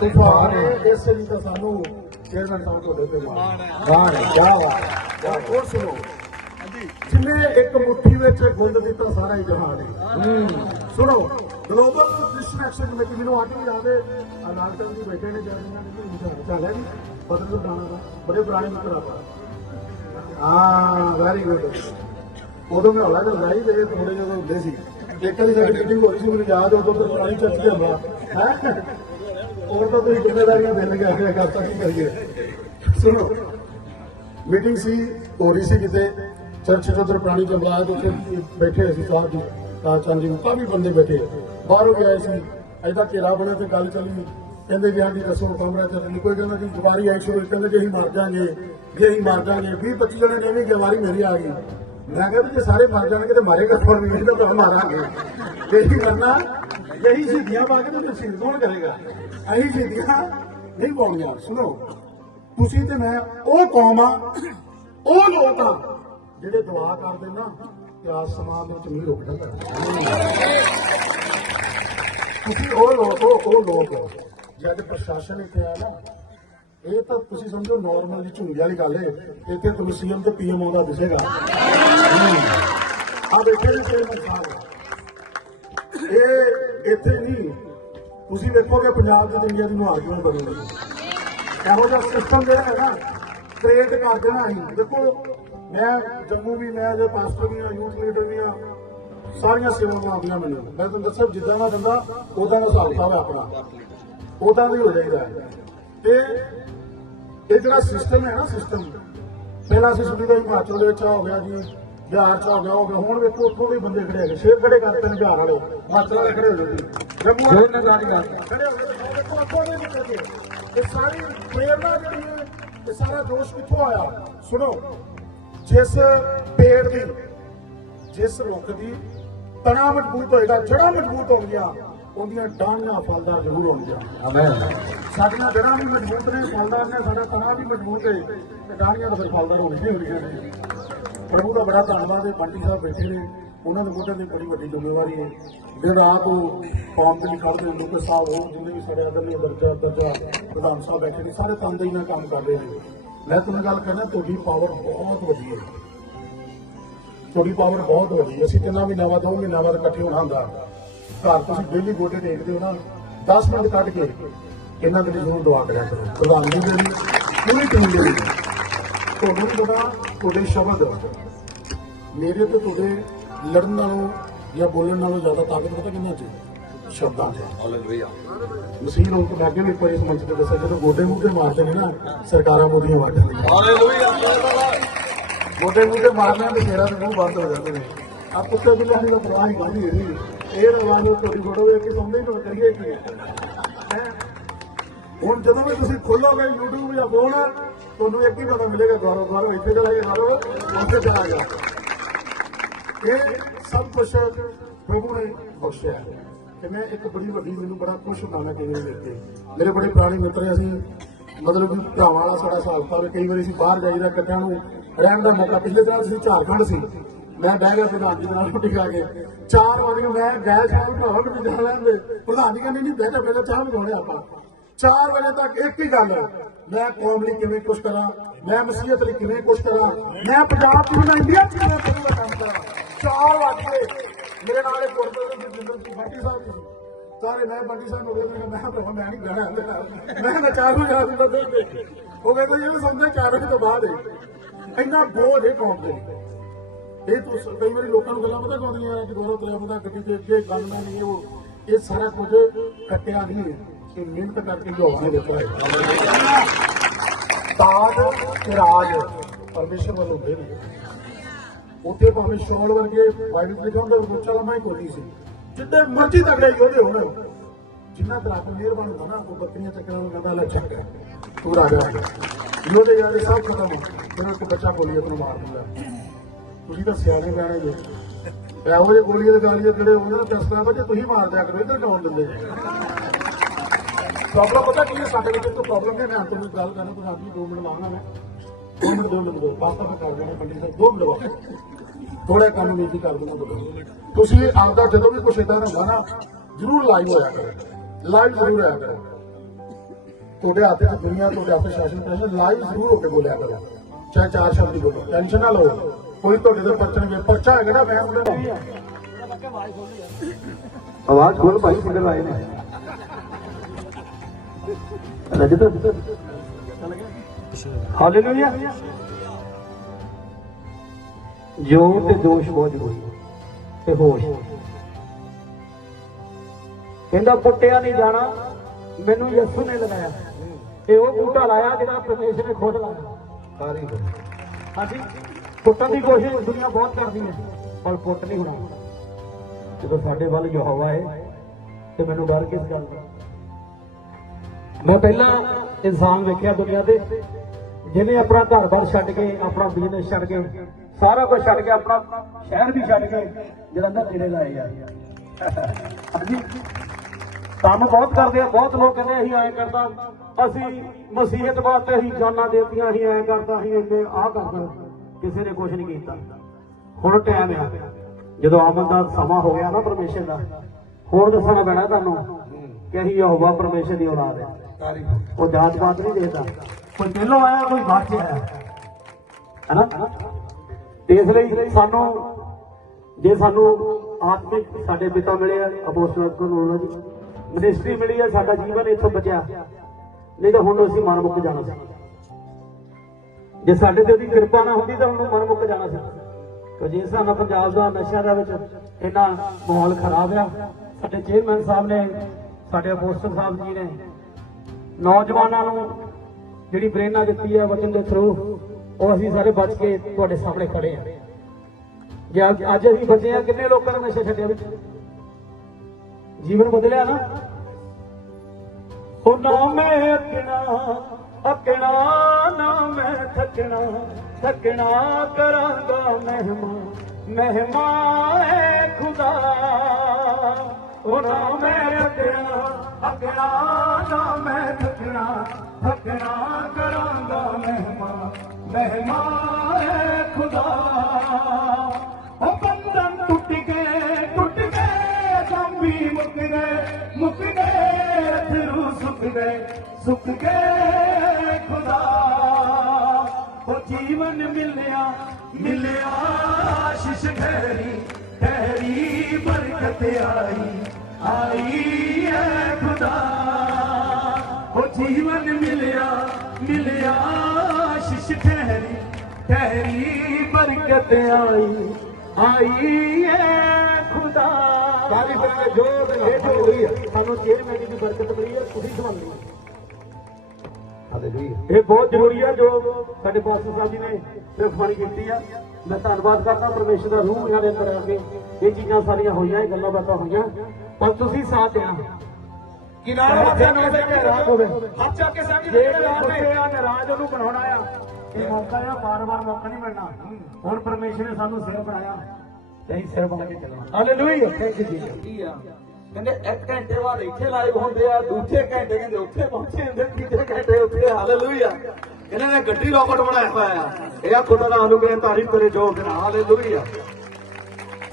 ਤੂਫਾਨ ਹੈ ਇਸ ਲਈ ਤਾਂ ਸਾਨੂੰ ਚੇਅਰਮੈਨ ਸਾਹਿਬ ਤੁਹਾਡੇ ਤੇ ਮਾਣ ਹੈ ਬਾਣ ਜਾ ਵਾ ਜਾਂ ਹੋਰ ਸੁਣੋ ਜਿਨੇ ਇੱਕ ਮੁੱਠੀ ਵਿੱਚ ਗੁੰਦ ਦਿੱਤਾ ਸਾਰਾ ਹੀ ਜਹਾਨ ਹੈ। ਸੁਣੋ ਗਲੋਬਲ ਕ੍ਰਿਸ਼ਨ ਐਕਸ਼ਨ ਕਮੇਟੀ ਮੈਨੂੰ ਅੱਜ ਵੀ ਯਾਦ ਅਨਾਲਟਨ ਜੀ ਬੈਠੇ ਨੇ ਜਰਨਲ ਨੇ ਚੱਲ ਹੈ ਜੀ। ਬਦਲ ਦਾਣਾ ਦਾ, ਬੜੇ ਪੁਰਾਣੇ ਮਿੱਤਰ ਆਪਾਂ ਹਾਂ ਵੈਰੀ ਗੁੱਡ ਉਦੋਂ ਮੈਂ ਹੌਲਾ ਜਿਹਾ ਲਾਈ ਦੇ ਥੋੜੇ ਜਦੋਂ ਹੁੰਦੇ ਸੀ, ਇੱਕ ਵਾਰੀ ਸਾਡੀ ਮੀਟਿੰਗ ਹੋਈ ਸੀ, ਮੈਨੂੰ ਯਾਦ ਉਦੋਂ ਤਾਂ ਪੁਰਾਣੀ ਚਰਚ ਹੁੰਦਾ ਹੈ? ਹੋਰ ਤਾਂ ਤੁਸੀਂ ਜ਼ਿੰਮੇਵਾਰੀਆਂ ਦੇਣ ਲੱਗੇ ਆਖਿਆ ਕਰਤਾ ਕੀ ਕਰੀਏ? ਸੁਣੋ ਮੀਟਿੰਗ ਸੀ ਹੋ ਰਹੀ ਸੀ ਕਿਤੇ ਚਰਚ ਚ ਉਧਰ ਪੁਰਾਣੀ ਜੰਗਲਾਤ ਉੱਥੇ ਬੈਠੇ ਸੀ ਸਾਹਿਬ ਜੀ ਤਾਂ ਚੰਦ ਜੀ, ਕਾਫੀ ਬੰਦੇ ਬੈਠੇ। ਬਾਹਰੋਂ ਵੀ ਆਏ ਸੀ। ਐਦਾ ਘੇਰਾ ਬਣਿਆ ਤੇ ਗੱਲ ਚੱਲੀ। ਕਹਿੰਦੇ ਵੀ ਆਂਟੀ ਦੱਸੋ, ਕਮਰਾ ਚ ਨਹੀਂ ਕੋਈ ਕਹਿੰਦਾ ਕਿ ਦੁਬਾਰੀ ਆਈ ਸ਼ੁਰੂ ਕਹਿੰਦੇ ਜੇ ਅਸੀਂ ਮਰ ਜਾਾਂਗੇ, ਜੇ ਅਸੀਂ ਮਰ ਜਾਾਂਗੇ 20 25 ਜਣੇ ਨੇ ਵੀ ਗਵਾਰੀ ਮੇਰੀ ਆ ਗਈ। ਮੈਂ ਕਿਹਾ ਵੀ ਜੇ ਸਾਰੇ ਮਰ ਜਾਣਗੇ ਤੇ ਮਾਰੇ ਕੌਣ? ਵੀ ਨਹੀਂ ਤਾਂ ਮਾਰਾਂਗੇ। ਜੇ ਕਰਨਾ ਯਹੀ ਸਿੱਧੀਆਂ ਪਾ ਕੇ ਤੇ ਸਿਰ ਕੌਣ ਕਰੇਗਾ? ਅਹੀਂ ਸਿੱਧੀਆਂ ਨਹੀਂ ਪਾਉਣੀਆਂ। ਸੁਣੋ, ਤੁਸੀਂ ਤੇ ਮੈਂ, ਉਹ ਕੌਮ ਆ, ਉਹ ਲੋਕ ਆ ਜਿਹੜੇ ਦੁਆ ਕਰਦੇ ਨਾ ਕਿ ਆਸਮਾਨ ਦੇ ਵਿੱਚ ਮੀਂਹ ਰੁਕ ਜਾਂਦਾ। ਤੁਸੀਂ ਉਹ ਲੋਕ ਉਹ ਲੋਕ ਜਦ ਪ੍ਰਸ਼ਾਸਨ ਇੱਥੇ ਆ ਨਾ, ਇਹ ਤਾਂ ਤੁਸੀਂ ਸਮਝੋ ਨਾਰਮਲ ਦੀ ਝੁੰਗੀ ਵਾਲੀ ਗੱਲ ਹੈ। ਇੱਥੇ ਤੁਹਾਨੂੰ ਸੀਐਮ ਤੇ ਪੀਐਮ ਆਉਂਦਾ ਦਿਸੇਗਾ। ਆ ਬੈਠੇ ਨੇ ਸੇਮ ਸਾਹਿਬ ਇਹ ਇੱਥੇ ਨਹੀਂ। ਤੁਸੀਂ ਵੇਖੋਗੇ ਪੰਜਾਬ ਦੇ ਇੰਡੀਆ ਦੀ ਮੁਹਾਰ ਬਣੂਗੀ ਇਹੋ ਜਿਹਾ ਸਿਸਟਮ ਜਿਹੜਾ ਹੈ ਨਾ ਕ੍ਰੀਏਟ ਕਰ ਦੇਣਾ ਅਸੀਂ। ਦੇਖੋ ਮੈਂ ਜੰਮੂ ਵੀ ਮੈਂ ਜੇ ਪਾਸਟਰ ਵੀ ਹਾਂ ਯੂਥ ਲੀਡਰ ਵੀ ਹਾਂ ਸਾਰੀਆਂ ਸੇਵਾਵਾਂ ਆਉਂਦੀਆਂ ਮੈਨੂੰ ਮੈਂ ਤੁਹਾਨੂੰ ਦੱਸਿਆ ਜਿੱਦਾਂ ਦਾ ਬੰਦਾ ਉਦਾਂ ਦਾ ਹਿਸਾਬ ਕਿਤਾਬ ਹੈ ਆਪਣਾ। ਉਦਾਂ ਦਾ ਹੀ ਹੋ। ਜਾਈਦਾ। ਤੇ ਇਹ ਜਿਹੜਾ ਸਿਸਟਮ ਹੈ ਨਾ ਸਿਸਟਮ ਪਹਿਲਾਂ ਅਸੀਂ ਸੁਣੀ ਦਾ ਹਿਮਾਚਲ ਦੇ ਵਿੱਚ ਹੋ ਗਿਆ ਜੀ ਬਿਹਾਰ ਚ ਹੋ ਗਿਆ ਹੋ ਗਿਆ। ਹੁਣ ਵੇਖੋ ਉੱਥੋਂ ਦੇ ਬੰਦੇ ਖੜੇ ਹੈਗੇ। ਸ਼ੇਰ ਖੜੇ ਕਰਤੇ ਨੇ ਬਿਹਾਰ ਵਾਲੇ। ਹਿਮਾਚਲ ਵਾਲੇ ਖੜੇ ਹੋ ਗਏ ਜੀ। ਜੰਮੂ ਵਾਲੇ ਨਾਲ ਗਾੜੀ ਕਰ ਖੜੇ ਹੋ ਗਏ ਦੇਖੋ ਅੱਗੋਂ ਦੇ ਨਿਕਲ ਗਏ ਇਹ ਸਾਰੀ ਪ੍ਰੇਰਨਾ ਜਿਹੜੀ ਹੈ ਇਹ ਸਾਰਾ ਜੋਸ਼ ਕਿੱਥੋਂ ਆਇਆ? ਸੁਣੋ। ਜਿਸ ਪੇੜ ਦੀ ਜਿਸ ਰੁੱਖ ਦੀ ਤਣਾ ਮਜ਼ਬੂਤ ਹੋਏਗਾ ਜੜਾਂ ਮਜ਼ਬੂਤ ਹੋਣਗੀਆਂ ਉਹਦੀਆਂ ਡਾਂਗਾਂ ਫਲਦਾਰ ਜ਼ਰੂਰ ਹੋਣਗੀਆਂ। ਆਮੇਨ ਸਾਡੀਆਂ ਜੜਾਂ ਵੀ ਮਜ਼ਬੂਤ ਨੇ ਫਲਦਾਰ ਨੇ ਸਾਡਾ ਤਣਾ ਵੀ ਮਜ਼ਬੂਤ ਹੈ ਤੇ ਡਾਂਗੀਆਂ ਤਾਂ ਫਿਰ ਫਲਦਾਰ ਹੋਣਗੀਆਂ ਹੀ ਹੋਣਗੀਆਂ ਨੇ। ਪ੍ਰਭੂ ਦਾ ਬੜਾ ਧੰਨਵਾਦ ਹੈ ਬੰਟੀ ਸਾਹਿਬ ਬੈਠੇ ਨੇ। ਉਹਨਾਂ ਦੇ ਮੋਢੇ ਤੇ ਬੜੀ ਵੱਡੀ ਜ਼ਿੰਮੇਵਾਰੀ ਹੈ ਦਿਨ ਰਾਤ ਉਹ ਕੌਮ ਦੇ ਲਈ ਖੜਦੇ ਨੇ ਲੋਕ ਸਾਹਿਬ ਉਹ ਜਿੰਨੇ ਵੀ ਸਾਡੇ ਆਦਰਨੀ ਦਰਜਾ ਦਰਜਾ ਪ੍ਰਧਾਨ ਸਾਹਿਬ ਬੈਠੇ ਨੇ ਸਾਰੇ ਤਨਦੇਹੀ ਨਾਲ ਕੰਮ ਕਰ ਰਹੇ ਨੇ। ਮੈਂ ਤੁਹਾਨੂੰ ਗੱਲ ਕਹਿਣਾ ਤੁਹਾਡੀ ਪਾਵਰ ਬਹੁਤ ਵਧੀਆ ਹੈ। ਤੁਹਾਡੀ ਪਾਵਰ ਬਹੁਤ ਵਧੀਆ ਅਸੀਂ ਤਿੰਨਾਂ ਮਹੀਨਾ ਬਾਅਦ, ਦੋ ਮਹੀਨਾ ਬਾਅਦ ਇਕੱਠੇ ਹੋਣਾ ਹੁੰਦਾ। ਘਰ ਤੁਸੀਂ ਡੇਲੀ ਗੋਡੇ ਦੇਖਦੇ ਹੋ ਨਾ 10 ਮਿੰਟ ਕੱਢ ਕੇ ਇਹਨਾਂ ਦੇ ਲਈ ਜ਼ਰੂਰ ਦੁਆ ਕਰਿਆ ਕਰੋ। ਪ੍ਰਧਾਨ ਜੀ ਦੇ ਪੂਰੀ ਟੀਮ ਦੇ ਲਈ। ਤੁਹਾਨੂੰ ਵੀ ਪਤਾ ਤੁਹਾਡੇ ਸ਼ਬਦ ਮੇਰੇ ਤੇ ਤੁਹਾਡੇ ਲੜਨ ਨਾਲੋਂ ਜਾਂ ਬੋਲਣ ਨਾਲੋਂ ਜ਼ਿਆਦਾ ਤਾਕਤ ਪਤਾ ਕਿੰਨਾ ਚ ਸ਼ਬਦਾਂ 'ਚ ਹਾਲੇਲੂਇਆ ਮਸੀਹ ਲੋਕ ਤੋਂ ਅੱਗੇ ਵੀ ਇੱਕ ਵਾਰੀ ਇਸ ਮੰਚ ਤੇ ਦੱਸਿਆ ਜਦੋਂ ਗੋਡੇ ਮੂਢੇ ਮਾਰਦੇ ਨੇ ਨਾ ਸਰਕਾਰਾਂ ਮੋਦੀਆਂ ਵੱਢ ਦਿੰਦੀਆਂ। ਗੋਡੇ ਮੂਢੇ ਮਾਰਨੇ ਤੇ ਫੇਰਾ ਤੇ ਮੂੰਹ ਬੰਦ ਹੋ ਜਾਂਦੇ ਨੇ। ਆ ਕੁੱਤੇ ਬਿੱਲਿਆਂ ਦੀ ਤਾਂ ਪਰਵਾਹ ਹੀ ਨਹੀਂ ਇਹਦੀ? ਇਹ ਰਵਾਜ ਤੁਹਾਡੀ ਫੋਟੋ ਵੇਖ ਕੇ ਸਮਝਦੇ ਹੀ ਨਹੀਂ ਕਰੀਏ ਕੀ? ਹੈ? ਹੁਣ ਜਦੋਂ ਵੀ ਤੁਸੀਂ ਖੋਲੋਗੇ YouTube ਜਾਂ ਫੋਨ ਤੁਹਾਨੂੰ ਇੱਕ ਹੀ ਪਤਾ ਮਿਲੇਗਾ ਗੌਰਵ ਗੌਰਵ ਇੱਥੇ ਚਲਾ ਗਿਆ ਗੌਰਵ ਉੱਥੇ ਚਲਾ ਗਿਆ। ਇਹ ਸਭ ਕੁਝ ਪ੍ਰਭੂ ਨੇ ਬਖਸ਼ਿਆ। ਹੈ ਤੇ ਮੈਂ ਇੱਕ ਬੜੀ ਵੱਡੀ ਮੈਨੂੰ ਬੜਾ ਖੁਸ਼ ਹੁੰਦਾ ਮੈਂ ਕਿਵੇਂ ਦੇਖ ਕੇ ਮੇਰੇ ਬੜੇ ਪੁਰਾਣੇ ਮਿੱਤਰ ਅਸੀਂ ਮਤਲਬ ਕਿ ਭਰਾਵਾਂ ਵਾਲਾ ਸਾਡਾ ਹਿਸਾਬ ਕਿਤਾਬ ਕਈ ਵਾਰੀ ਅਸੀਂ ਬਾਹਰ ਜਾਈਦਾ, ਇਕੱਠਿਆਂ ਨੂੰ ਰਹਿਣ ਦਾ ਮੌਕਾ। ਪਿਛਲੇ ਸਾਲ ਅਸੀਂ ਝਾਰਖੰਡ ਸੀ। ਮੈਂ ਬਹਿ ਗਿਆ ਪ੍ਰਧਾਨ ਜੀ ਨਾਲ ਰੋਟੀ ਖਾ ਕੇ। ਚਾਰ ਵਜੇ ਮੈਂ ਗਏ ਸ਼ਾਮ ਨੂੰ ਭਰਾਵਾਂ ਨੂੰ ਜਾਣਾ ਪ੍ਰਧਾਨ ਜੀ ਕਹਿੰਦੇ, ਨਹੀਂ, ਬਹਿ ਜਾ ਬਹਿ ਜਾ, ਚਾਹ ਬਣਾਉਣੇ ਆਪਾਂ। 4 ਵਜੇ ਤੱਕ ਇੱਕ ਹੀ ਗੱਲ ਹੈ, ਮੈਂ ਕੌਮ ਲਈ ਕਿਵੇਂ ਕੁਝ ਕਰਾਂ? ਮੈਂ ਮਸੀਹਤ ਲਈ ਕਿਵੇਂ ਕੁਛ ਕਰਾਂ? ਮੈਂ ਪੰਜਾਬ ਚ ਮੈਂ ਇੰਡੀਆ ਚ ਕਿਵੇਂ ਕੰਮ ਕਰਾਂ? ਚਾਰ ਵਜੇ ਮੇਰੇ ਨਾਲ ਇੱਕ ਗੁਰਦੁਆਰੇ ਦੇ ਜਿੰਦਰ ਜੀ ਬੰਟੀ ਸਾਹਿਬ ਜੀ। ਸਾਰੇ ਮੈਂ ਬੰਟੀ ਸਾਹਿਬ ਨੂੰ ਕਹਿੰਦਾ ਮੈਂ ਭਰਾ ਮੈਂ ਨਹੀਂ ਗਾਣਾ ਮੈਂ ਨਾ ਚਾਰ ਵਜੇ ਆ ਜਾਂਦਾ ਦੇਖ ਉਹ ਕਹਿੰਦਾ ਜੀ, ਇਹ ਚਾਰ ਵਜੇ ਤੋਂ ਬਾਅਦ ਹੈ। ਇੰਨਾ ਬੋਝ ਹੈ ਕੌਮ ਦੇ। ਇਹ ਤੂੰ ਕਈ ਵਾਰੀ ਲੋਕਾਂ ਨੂੰ ਗੱਲਾਂ ਪਤਾ ਕੌਂਦੀਆਂ ਕਿ ਦੋਨੋਂ ਤੇ ਬੰਦਾ ਗੱਡੀ ਦੇ ਅੱਗੇ ਗੰਨਾ ਨਹੀਂ, ਉਹ ਇਹ ਸਾਰਾ ਕੁਝ ਕੱਟਿਆ ਨਹੀਂ ਹੈ। ਇਹ ਮਿਹਨਤ ਕਰਕੇ ਜੋ ਆਉਣੇ ਦਿੱਤਾ ਹੈ ਤਾਜ ਰਾਜ ਪਰਮੇਸ਼ਰ ਵੱਲੋਂ ਹੁੰਦੇ ਉੱਥੇ ਭਾਵੇਂ ਸ਼ੌਲ ਵਰਗੇ ਵਾਈਟ ਲਿਖਿਆ ਹੁੰਦਾ ਉੱਚਾ ਲੰਮਾ ਹੀ ਕੋਲੀ ਸੀ। ਜਿੱਡੇ ਮਰਜ਼ੀ ਤਗੜੇ ਯੋਧੇ ਹੋਣ। ਜਿੰਨਾ ਤਰਾਕ ਮਿਹਰਬਾਨ ਹੁੰਦਾ ਨਾ ਉਹ ਬੱਕਰੀਆਂ ਚੱਕਰਾਂ ਨੂੰ ਕਹਿੰਦਾ, ਲੈ ਚੱਕ, ਤੂੰ ਰਾਜਾ ਯੋਧੇ ਜਾਂਦੇ ਸਭ ਖਤਮ ਫਿਰ ਇੱਕ ਬੱਚਾ ਗੋਲੀਅਤ ਨੂੰ ਮਾਰ ਦਿੰਦਾ। ਤੁਸੀਂ ਤਾਂ ਸਿਆਣੇ ਬਿਆਣੇ ਜੇ। ਇਹੋ ਜਿਹੇ ਗੋਲੀਆਂ ਦੇ ਗਾਲੀਆਂ ਜਿਹੜੇ ਉਹਨਾਂ ਦਾ ਦਸਤਾਂ ਵਜੇ ਤੁਸੀਂ ਮਾਰ ਦਿਆ ਕਰੋ, ਇੱਧਰ ਕੌਣ ਦਿੰਦੇ ਪ੍ਰੋਬਲਮ ਪਤਾ ਕੀ ਹੈ? ਸਾਡੇ ਵਿੱਚ ਇੱਕ ਪ੍ਰੋਬਲਮ ਹੈ, ਮੈਂ ਤੁਹਾਨੂੰ ਗੱਲ ਕਰਨਾ ਤੁਸੀਂ ਆਪਣੀ 2 ਮਿੰਟ ਲਾਉਣਾ ਮੈਂ। 2 ਮਿੰਟ 2 ਮਿੰਟ ਦੋ ਬਾਤ ਤਾਂ ਮੈਂ ਕਰ ਦੇਣਾ ਪੰਡਿਤ ਸਾਹਿਬ 2 ਮਿੰਟ ਬਾਅਦ ਥੋੜਾ ਕੰਮ ਨਹੀਂ ਸੀ ਕਰ ਦੂੰਗਾ ਤੁਹਾਡਾ ਤੁਸੀਂ ਆਪਦਾ ਜਦੋਂ ਵੀ ਕੁਛ ਇਦਾਂ ਹੁੰਦਾ ਨਾ, ਜ਼ਰੂਰ ਲਾਈਵ ਹੋਇਆ ਕਰੋ। ਲਾਈਵ ਜ਼ਰੂਰ ਹੋਇਆ ਕਰੋ। ਤੁਹਾਡੇ ਹੱਥ 'ਚ ਦੁਨੀਆ ਤੁਹਾਡੇ ਹੱਥ 'ਚ ਸ਼ਾਸਨ ਪੈਸੇ ਲਾਈਵ ਜ਼ਰੂਰ ਹੋ ਕੇ ਬੋਲਿਆ ਕਰੋ। ਚਾਹੇ ਚਾਰ ਸ਼ਬਦ ਹੀ ਬੋਲੋ ਟੈਨਸ਼ਨ ਨਾ ਲਓ। ਕੋਈ ਤੁਹਾਡੇ ਦੇ ਪਰਚਣ ਵੇ ਪਰਚਾ ਹੈਗਾ ਨਾ, ਮੈਂ ਉਹਦੇ ਆਵਾਜ਼ ਖੋਲ ਭਾਈ ਕਿੱਧਰ ਆਏ ਨੇ। ਰਜਤ ਹਾਲੇਲੂਇਆ। ਜੋ ਤੇ ਦੋਸ਼ ਬਹੁਤ ਜ਼ਰੂਰੀ ਤੇ ਹੋਸ਼। ਕਹਿੰਦਾ ਪੁੱਟਿਆ ਨਹੀਂ ਜਾਣਾ ਮੈਨੂੰ ਯਿਸੂ ਨੇ ਲਗਾਇਆ। ਤੇ ਉਹ ਬੂਟਾ ਲਾਇਆ ਜਿਹੜਾ ਪਰਮੇਸ਼ਰ ਨੇ ਖੁਦ ਲਾਇਆ। ਸਾਰੀ ਹਾਂਜੀ। ਪੁੱਟਣ ਦੀ ਕੋਸ਼ਿਸ਼ ਦੁਨੀਆ ਬਹੁਤ ਕਰਦੀ ਹੈ ਪਰ ਪੁੱਟ ਨਹੀਂ ਹੋਣਾ। ਜਦੋਂ ਸਾਡੇ ਵੱਲ ਯਹੋਵਾ ਹੈ ਤੇ ਮੈਨੂੰ ਡਰ ਕਿਸ ਗੱਲ ਦਾ? ਮੈਂ ਪਹਿਲਾਂ ਇਨਸਾਨ ਵੇਖਿਆ ਦੁਨੀਆ ਤੇ ਜਿਹਨੇ ਆਪਣਾ ਘਰ-ਬਾਰ ਛੱਡ ਕੇ ਆਪਣਾ ਬਿਜ਼ਨਸ ਛੱਡ ਕੇ ਸਾਰਾ ਕੁਝ ਛੱਡ ਕੇ ਆਪਣਾ ਸ਼ਹਿਰ ਵੀ ਛੱਡ ਕੇ ਜਲੰਧਰ ਜਿਹੜੇ ਲਾਏ ਆ। ਹਾਂਜੀ। ਕੰਮ ਬਹੁਤ ਕਰਦੇ ਆ ਬਹੁਤ ਲੋਕ ਕਹਿੰਦੇ ਅਸੀਂ ਐਂ ਕਰਦਾ ਅਸੀਂ ਮਸੀਹਤ ਵਾਸਤੇ ਅਸੀਂ ਜਾਨਾਂ ਦੇਤੀਆਂ ਅਸੀਂ ਐਂ ਕਰਦਾ ਅਸੀਂ ਇੰਨੇ ਆਹ ਕਰਦਾ ਕਿਸੇ ਨੇ ਕੁਝ ਨਹੀਂ ਕੀਤਾ। ਹੁਣ ਟਾਈਮ ਆ। ਜਦੋਂ ਆਮਦ ਦਾ ਸਮਾਂ ਹੋ ਗਿਆ ਨਾ ਪਰਮੇਸ਼ਰ ਦਾ ਹੁਣ ਦੱਸਣਾ ਪੈਣਾ ਤੁਹਾਨੂੰ ਕਿ ਅਸੀਂ ਯਹੋਵਾ ਪਰਮੇਸ਼ਰ ਦੀ ਔਲਾਦ ਹੈ ਉਹ ਜਾਤ ਪਾਤ ਨਹੀਂ ਦੇਖਦਾ। ਕੋਈ ਪਹਿਲੋਂ ਆਇਆ ਕੋਈ ਬਾਅਦ ਚ ਆਇਆ ਹੈਨਾ? ਇਸ ਲਈ ਸਾਨੂੰ, ਜੇ ਸਾਨੂੰ ਆਤਮਿਕ ਸਾਡੇ ਪਿਤਾ ਮਿਲੇ ਆ, ਅਪੋਸਟਲ ਕਰਨੋਲਾ ਜੀ ਮਿਨਿਸਟਰੀ ਮਿਲੀ ਆ, ਸਾਡਾ ਜੀਵਨ ਇੱਥੋਂ ਬਚਿਆ। ਨਹੀਂ ਤਾਂ ਹੁਣ ਅਸੀਂ ਮਨ ਜਾਣਾ ਸੀ। ਜੇ ਸਾਡੇ ਤੇ ਉਹਦੀ ਕਿਰਪਾ ਨਾ ਹੁੰਦੀ ਤਾਂ ਹੁਣ ਮਨ ਮੁੱਕ ਜਾਣਾ ਸੀ। ਤੇ ਜਿਸ ਹਿਸਾਬ ਨਾਲ ਪੰਜਾਬ ਦਾ ਨਸ਼ਿਆਂ ਦੇ ਵਿੱਚ ਇੰਨਾ ਮਾਹੌਲ ਖਰਾਬ ਆ। ਸਾਡੇ ਚੇਅਰਮੈਨ ਸਾਹਿਬ ਨੇ, ਸਾਡੇ ਅਪੋਸਟਲ ਸਾਹਿਬ ਜੀ ਨੇ, ਨੌਜਵਾਨਾਂ ਨੂੰ ਜਿਹੜੀ ਪ੍ਰੇਰਣਾ ਦਿੱਤੀ ਹੈ ਵਚਨ ਦੇ ਥਰੂ ਉਹ ਅਸੀਂ ਸਾਰੇ ਬਚ ਕੇ ਤੁਹਾਡੇ ਸਾਹਮਣੇ ਖੜੇ ਆ। ਜੇ ਅੱਜ ਅਸੀਂ ਬਚੇ ਆ, ਕਿੰਨੇ ਲੋਕਾਂ ਨੇ ਨਸ਼ਾ ਛੱਡਿਆ ਵਿੱਚ? ਜੀਵਨ ਬਦਲਿਆ ਨਾ। ਉਹ ਨਾ ਮੈਂ ਅਕਣਾ ਅਕਣਾ ਨਾ ਮੈਂ ਥਕਣਾ ਥਕਣਾ ਕਰਾਂਗਾ ਮਹਿਮਾ ਮਹਿਮਾ ਏ ਖੁਦਾ। ਉਹ ਨਾ ਮੈਂ ਅਕਣਾ ਅਕਣਾ ਨਾ ਮੈਂ ਥਕਣਾ ਥਕਣਾ ਕਰਾਂਗਾ ਮਹਿਮਾ ਮਹਿਮਾ ਏ ਖੁਦਾ। ਉਹ ਬੰਧਨ ਟੁੱਟ ਗਏ ਟੁੱਟ ਗਏ ਜ਼ੰਬੀ ਮੁੱਕ ਗਏ ਮੁੱਕ ਗਏ ਅਥਰੂ ਸੁੱਕ ਗਏ ਸੁੱਕ ਗਏ ਖੁਦਾ। ਉਹ ਜੀਵਨ ਮਿਲਿਆ ਮਿਲਿਆ ਆਸ਼ਿਸ਼ ਠਹਿਰੀ ਠਹਿਰੀ, ਬਰਕਤ ਆਈ। ਆਈ ਹੈ ਖੁਦਾ। ਉਹ ਜੀਵਨ ਮਿਲਿਆ ਮਿਲਿਆ ਆਸ਼ਿਸ਼ ਠਹਿਰੀ ਠਹਿਰੀ ਬਰਕਤ ਆਈ। ਆਈ ਹੈ ਖੁਦਾ ਸਾਰੀ ਬਰਕਤ ਜੋ ਸਾਨੂੰ ਚੇਅਰਮੈਨ ਦੀ ਬਰਕਤ ਮਿਲੀ ਹੈ ਤੁਸੀਂ ਸੰਭਾਲੀ। ਇਹ ਬਹੁਤ ਜ਼ਰੂਰੀ ਹੈ ਜੋ ਸਾਡੇ ਬੌਸ ਸਾਹਿਬ ਜੀ ਨੇ ਸਿਰਫਾਨੀ ਕੀਤੀ ਆ। ਮੈਂ ਧੰਨਵਾਦ ਕਰਦਾ ਪਰਮੇਸ਼ਰ ਦਾ ਰੂਹ ਇਹਨਾਂ ਦੇ ਅੰਦਰ ਆ ਕੇ। ਇਹ ਚੀਜ਼ਾਂ ਸਾਰੀਆਂ ਹੋਈਆਂ ਇਹ ਗੱਲਾਂ ਬਾਤਾਂ ਹੋਈਆਂ। ਪਰ ਤੁਸੀਂ ਸਾਥ ਦੇਣਾ। ਕਿ ਨਾਲ ਬੱਚਿਆਂ ਨੂੰ ਇਹ ਰਾਤ ਹੋਵੇ ਹੱਥ ਚੱਕ ਕੇ ਸਮਝ ਜੇ ਗੁੱਸੇ ਆ ਨਾਰਾਜ਼ ਉਹਨੂੰ ਬਣਾਉਣਾ ਆ। ਇਹ ਮੌਕਾ ਆ ਬਾਰ-ਬਾਰ ਮੌਕਾ ਨਹੀਂ ਮਿਲਣਾ। ਹੁਣ ਪਰਮੇਸ਼ਰ ਨੇ ਸਾਨੂੰ ਸਿਰ ਬਣਾਇਆ। ਤੇ ਅਸੀਂ ਸਿਰ ਬਣ ਕੇ ਚੱਲਣਾ। ਹਾਲੇਲੂਇਆ ਥੈਂਕ ਯੂ ਜੀ ਕੀ ਕਹਿੰਦੇ ਇੱਕ ਘੰਟੇ ਬਾਅਦ ਇੱਥੇ ਲਾਈਵ ਹੁੰਦੇ ਆ ਦੂਜੇ ਘੰਟੇ ਕਹਿੰਦੇ ਉੱਥੇ ਪਹੁੰਚੇ ਹੁੰਦੇ ਤੀਜੇ ਘੰਟੇ ਉੱਥੇ। ਹਾਲੇਲੂਇਆ ਇਹਨਾਂ ਨੇ ਗੱਡੀ ਰੋਕਟ ਬਣਾਇਆ ਹੋਇਆ ਆ। ਇਹ ਆ ਖੁਦਾ ਦਾ ਅਨੁਗ੍ਰਹ ਤਾਰੀਫ ਕਰੇ ਜੋਰ ਦੇ ਨਾਲ ਹਾਲੇਲੂਇਆ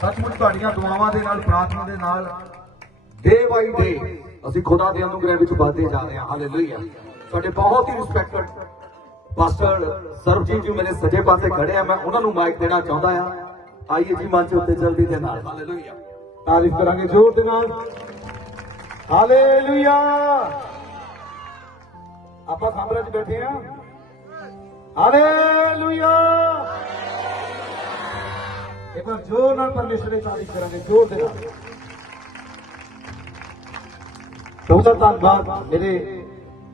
ਸੱਚਮੁੱਚ ਤੁਹਾਡੀਆਂ ਦੁਆਵਾਂ ਦੇ ਨਾਲ ਪ੍ਰਾਰਥਨਾ ਦੇ ਨਾਲ ਡੇ ਬਾਈ ਡੇ ਅਸੀਂ ਖੁਦਾ ਦੇ ਅਨੁਗ੍ਰਹ ਵਿੱਚ ਵਧਦੇ ਜਾ ਰਹੇ ਹਾਂ। ਹਾਲੇਲੂਇਆ ਤੁਹਾਡੇ ਬਹੁਤ ਹੀ ਰਿਸਪੈਕਟਡ ਪਾਸਟਰ ਸਰਬਜੀਤ ਜੀ ਮੇਰੇ ਸੱਜੇ ਪਾਸੇ ਖੜੇ ਆ। ਮੈਂ ਉਹਨਾਂ ਨੂੰ ਮਾਈਕ ਦੇਣਾ ਚਾਹੁੰਦਾ ਆ। ਆਈਏ ਜੀ ਮੰਚ ਉੱਤੇ ਜਲਦੀ ਦੇ ਨਾਲ। ਹਾਲੇਲੂਇਆ ਤਾਰੀਫ ਕਰਾਂਗੇ ਜ਼ੋਰ ਦੇ ਨਾਲ। ਹਾਲੇਲੂਇਆ ਆਪਾਂ ਕਮਰੇ 'ਚ ਬੈਠੇ ਆ ਹਾਲੇਲੂਇਆ ਇੱਕ ਵਾਰ ਜ਼ੋਰ ਨਾਲ ਪਰਮੇਸ਼ਰ ਦੀ ਤਾਰੀਫ ਕਰਾਂਗੇ। ਜ਼ੋਰ ਦੇ ਨਾਲ। ਬਹੁਤ ਧੰਨਵਾਦ। ਮੇਰੇ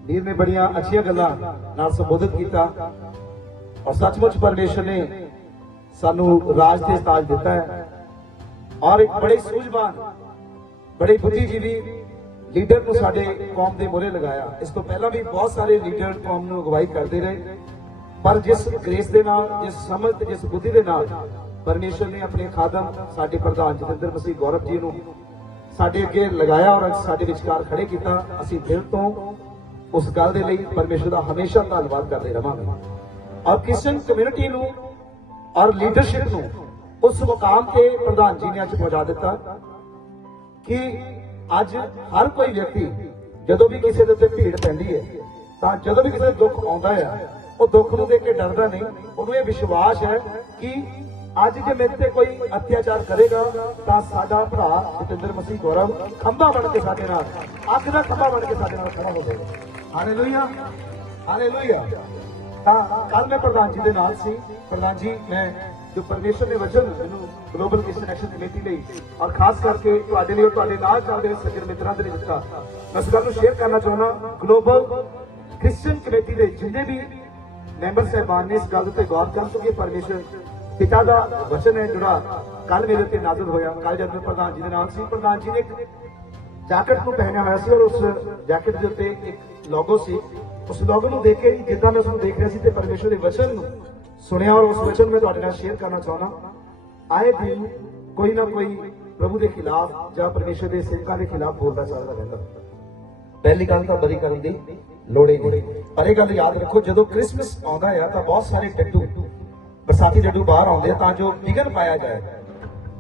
ਵੀਰ ਨੇ ਬੜੀਆਂ ਅੱਛੀਆਂ ਗੱਲਾਂ ਨਾਲ ਸੰਬੋਧਿਤ ਕੀਤਾ। ਔਰ ਸੱਚਮੁੱਚ ਪਰਮੇਸ਼ਰ ਨੇ ਸਾਨੂੰ ਰਾਜ ਤੇ ਤਾਜ ਦਿੱਤਾ ਹੈ। ਔਰ ਇੱਕ ਬੜੇ ਸੂਝਵਾਨ, ਬੜੇ ਬੁੱਧੀਜੀਵੀ ਲੀਡਰ ਨੂੰ ਸਾਡੇ ਕੌਮ ਦੇ ਮੋਰੇ ਲਗਾਇਆ। ਇਸ ਤੋਂ ਪਹਿਲਾਂ ਵੀ ਬਹੁਤ ਸਾਰੇ ਲੀਡਰ ਕੌਮ ਨੂੰ ਅਗਵਾਈ ਕਰਦੇ ਰਹੇ। ਪਰ ਜਿਸ ਗ੍ਰੇਸ ਦੇ ਨਾਲ, ਜਿਸ ਸਮਝ ਤੇ ਜਿਸ ਬੁੱਧੀ ਦੇ ਨਾਲ ਪਰਮੇਸ਼ਰ ਨੇ ਆਪਣੇ ਖਾਦਮ ਸਾਡੇ ਪ੍ਰਧਾਨ ਜਤਿੰਦਰ ਮਸੀਹ ਗੌਰਵ ਜੀ ਨੂੰ ਸਾਡੇ ਅੱਗੇ ਲਗਾਇਆ ਔਰ ਅੱਜ ਸਾਡੇ ਵਿਚਕਾਰ ਖੜੇ ਕੀਤਾ, ਅਸੀਂ ਦਿਲ ਤੋਂ ਉਸ ਗੱਲ ਦੇ ਲਈ ਪਰਮੇਸ਼ਰ ਦਾ ਹਮੇਸ਼ਾ ਧੰਨਵਾਦ ਕਰਦੇ ਰਵਾਂਗੇ। ਔਰ ਕ੍ਰਿਸਚਨ ਕਮਿਊਨਿਟੀ ਨੂੰ, ਔਰ ਲੀਡਰਸ਼ਿਪ ਨੂੰ ਉਸ ਮੁਕਾਮ ਤੇ ਪ੍ਰਧਾਨ ਜੀ ਨੇ ਅੱਜ ਪਹੁੰਚਾ ਦਿੱਤਾ ਕਿ ਅੱਜ ਹਰ ਕੋਈ ਵਿਅਕਤੀ ਜਦੋਂ ਵੀ ਕਿਸੇ ਦੇ ਉੱਤੇ ਭੀੜ ਪੈਂਦੀ ਹੈ, ਤਾਂ ਜਦੋਂ ਵੀ ਕਿਸੇ ਦੁੱਖ ਆਉਂਦਾ ਹੈ, ਉਹ ਦੁੱਖ ਨੂੰ ਦੇਖ ਕੇ ਡਰਦਾ ਨਹੀਂ। ਉਹਨੂੰ ਇਹ ਵਿਸ਼ਵਾਸ ਹੈ ਕਿ ਅੱਜ ਜੇ ਮੇਰੇ ਤੇ ਕੋਈ ਅਤਿਆਚਾਰ ਕਰੇਗਾ ਤਾਂ ਸਾਡਾ ਭਰਾ ਜਤਿੰਦਰ ਮਸੀਹ ਗੌਰਵ ਖੰਭਾ ਬਣ ਕੇ ਸਾਡੇ ਨਾਲ ਅੱਗ ਦਾ ਖੰਭਾ ਬਣ ਕੇ ਸਾਡੇ ਨਾਲ ਖੜਾ ਹੋਵੇਗਾ ਹਾਲੇਲੂਇਆ ਹਾਲੇਲੂਇਆ ਤਾਂ ਕੱਲ ਮੈਂ ਪ੍ਰਧਾਨ ਜੀ ਦੇ ਨਾਲ ਸੀ। ਪ੍ਰਧਾਨ ਜੀ ਮੈਂ ਜੋ ਪਰਮੇਸ਼ਰ ਨੇ ਵਚਨ ਮੈਨੂੰ ਗਲੋਬਲ ਐਕਸ਼ਨ ਕਮੇਟੀ ਲਈ ਔਰ ਖਾਸ ਕਰਕੇ ਤੁਹਾਡੇ ਲਈ ਔਰ ਤੁਹਾਡੇ ਨਾਲ ਚੱਲਦੇ ਸੱਜਣ ਮਿੱਤਰਾਂ ਦੇ ਲਈ ਦਿੱਤਾ। ਮੈਂ ਇਸ ਗੱਲ ਨੂੰ ਸ਼ੇਅਰ ਕਰਨਾ ਚਾਹੁੰਦਾ ਗਲੋਬਲ ਕ੍ਰਿਸਚਨ ਕਮੇਟੀ ਦੇ ਜਿੰਨੇ ਵੀ ਮੈਂਬਰ ਸਹਿਬਾਨ ਨੇ ਇਸ ਗੱਲ ਉੱਤੇ ਗੌਰ ਕਰਨ ਕਿਉਂਕਿ ਪਰਮੇਸ਼ਰ। ਪਿਤਾ ਦਾ ਵਚਨ ਹੈ ਜਿਹੜਾ ਕੱਲ ਮੇਰੇ ਉੱਤੇ ਨਾਜ਼ਲ ਹੋਇਆ। ਕੱਲ ਜਦ ਪ੍ਰਧਾਨ ਜੀ ਦੇ ਨਾਲ ਸੀ, ਪ੍ਰਧਾਨ ਜੀ ਨੇ ਜੈਕਟ ਨੂੰ ਪਹਿਨਿਆ ਹੋਇਆ ਸੀ ਔਰ ਉਸ ਜੈਕਟ ਦੇ ਉੱਤੇ ਇੱਕ ਲੋਗੋ ਸੀ। ਉਸ ਲੋਗੋ ਨੂੰ ਦੇਖ ਕੇ ਜਿੱਦਾਂ ਮੈਂ ਉਸ ਨੂੰ ਦੇਖ ਰਿਹਾ ਸੀ ਤੇ ਪਰਮੇਸ਼ਰ ਦੇ ਵਚਨ ਨੂੰ ਸੁਣਿਆ ਔਰ ਉਸ ਵਚਨ ਮੈਂ ਤੁਹਾਡੇ ਨਾਲ ਸ਼ੇਅਰ ਕਰਨਾ ਚਾਹੁੰਦਾ। ਆਏ ਦਿਨ ਕੋਈ ਨਾ ਕੋਈ ਪ੍ਰਭੂ ਦੇ ਖਿਲਾਫ ਜਾਂ ਪਰਮੇਸ਼ਰ ਦੇ ਸੇਵਕਾਂ ਦੇ ਖਿਲਾਫ ਬੋਲਦਾ ਚੱਲਦਾ ਰਹਿੰਦਾ। ਪਹਿਲੀ ਗੱਲ ਤਾਂ ਬਰੀ ਕਰਨ ਦੀ ਲੋੜ ਹੀ ਨਹੀਂ। ਪਰ ਇਹ ਗੱਲ ਯਾਦ ਰੱਖੋ, ਜਦੋਂ ਕ੍ਰਿਸਮਸ ਆਉਂਦਾ ਆ ਤਾਂ ਬਹੁਤ ਸਾਰੇ ਡੱਡੂ ਬਰਸਾਤੀ ਜਦੋਂ ਬਾਹਰ ਆਉਂਦੇ ਆ, ਤਾਂ ਜੋ ਵਿਗਨ ਪਾਇਆ ਜਾਏ।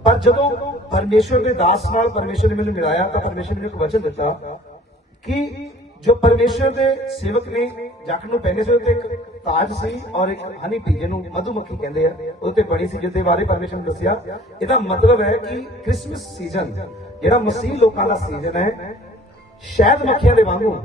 ਪਰ ਜਦੋਂ ਪਰਮੇਸ਼ਰ ਦੇ ਦਾਸ ਨਾਲ ਪਰਮੇਸ਼ਰ ਨੇ ਮੈਨੂੰ ਮਿਲਾਇਆ, ਤਾਂ ਪਰਮੇਸ਼ਰ ਨੇ ਮੈਨੂੰ ਵਚਨ ਦਿੱਤਾ ਕਿ ਜੋ ਪਰਮੇਸ਼ਰ ਦੇ ਸੇਵਕ ਨੇ ਜੱਟ ਨੂੰ ਪਹਿਨੇ ਸੀ, ਉਹਦੇ ਤੇ ਇੱਕ ਤਾਜ ਸੀ ਔਰ ਇੱਕ ਹਨੀ ਪੀ ਜਿਹਨੂੰ ਮਧੂਮੱਖੀ ਕਹਿੰਦੇ ਆ, ਉਹਦੇ ਤੇ ਬੜੀ ਸੀ ਜਿਹਦੇ ਬਾਰੇ ਪਰਮੇਸ਼ਰ ਨੇ ਦੱਸਿਆ। ਇਹਦਾ ਮਤਲਬ ਹੈ ਕਿ ਕ੍ਰਿਸਮਸ ਸੀਜ਼ਨ, ਜਿਹੜਾ ਮਸੀਹ ਲੋਕਾਂ ਦਾ ਸੀਜ਼ਨ ਹੈ, ਸ਼ਹਿਦ ਮੱਖੀਆਂ ਦੇ ਵਾਂਗੂ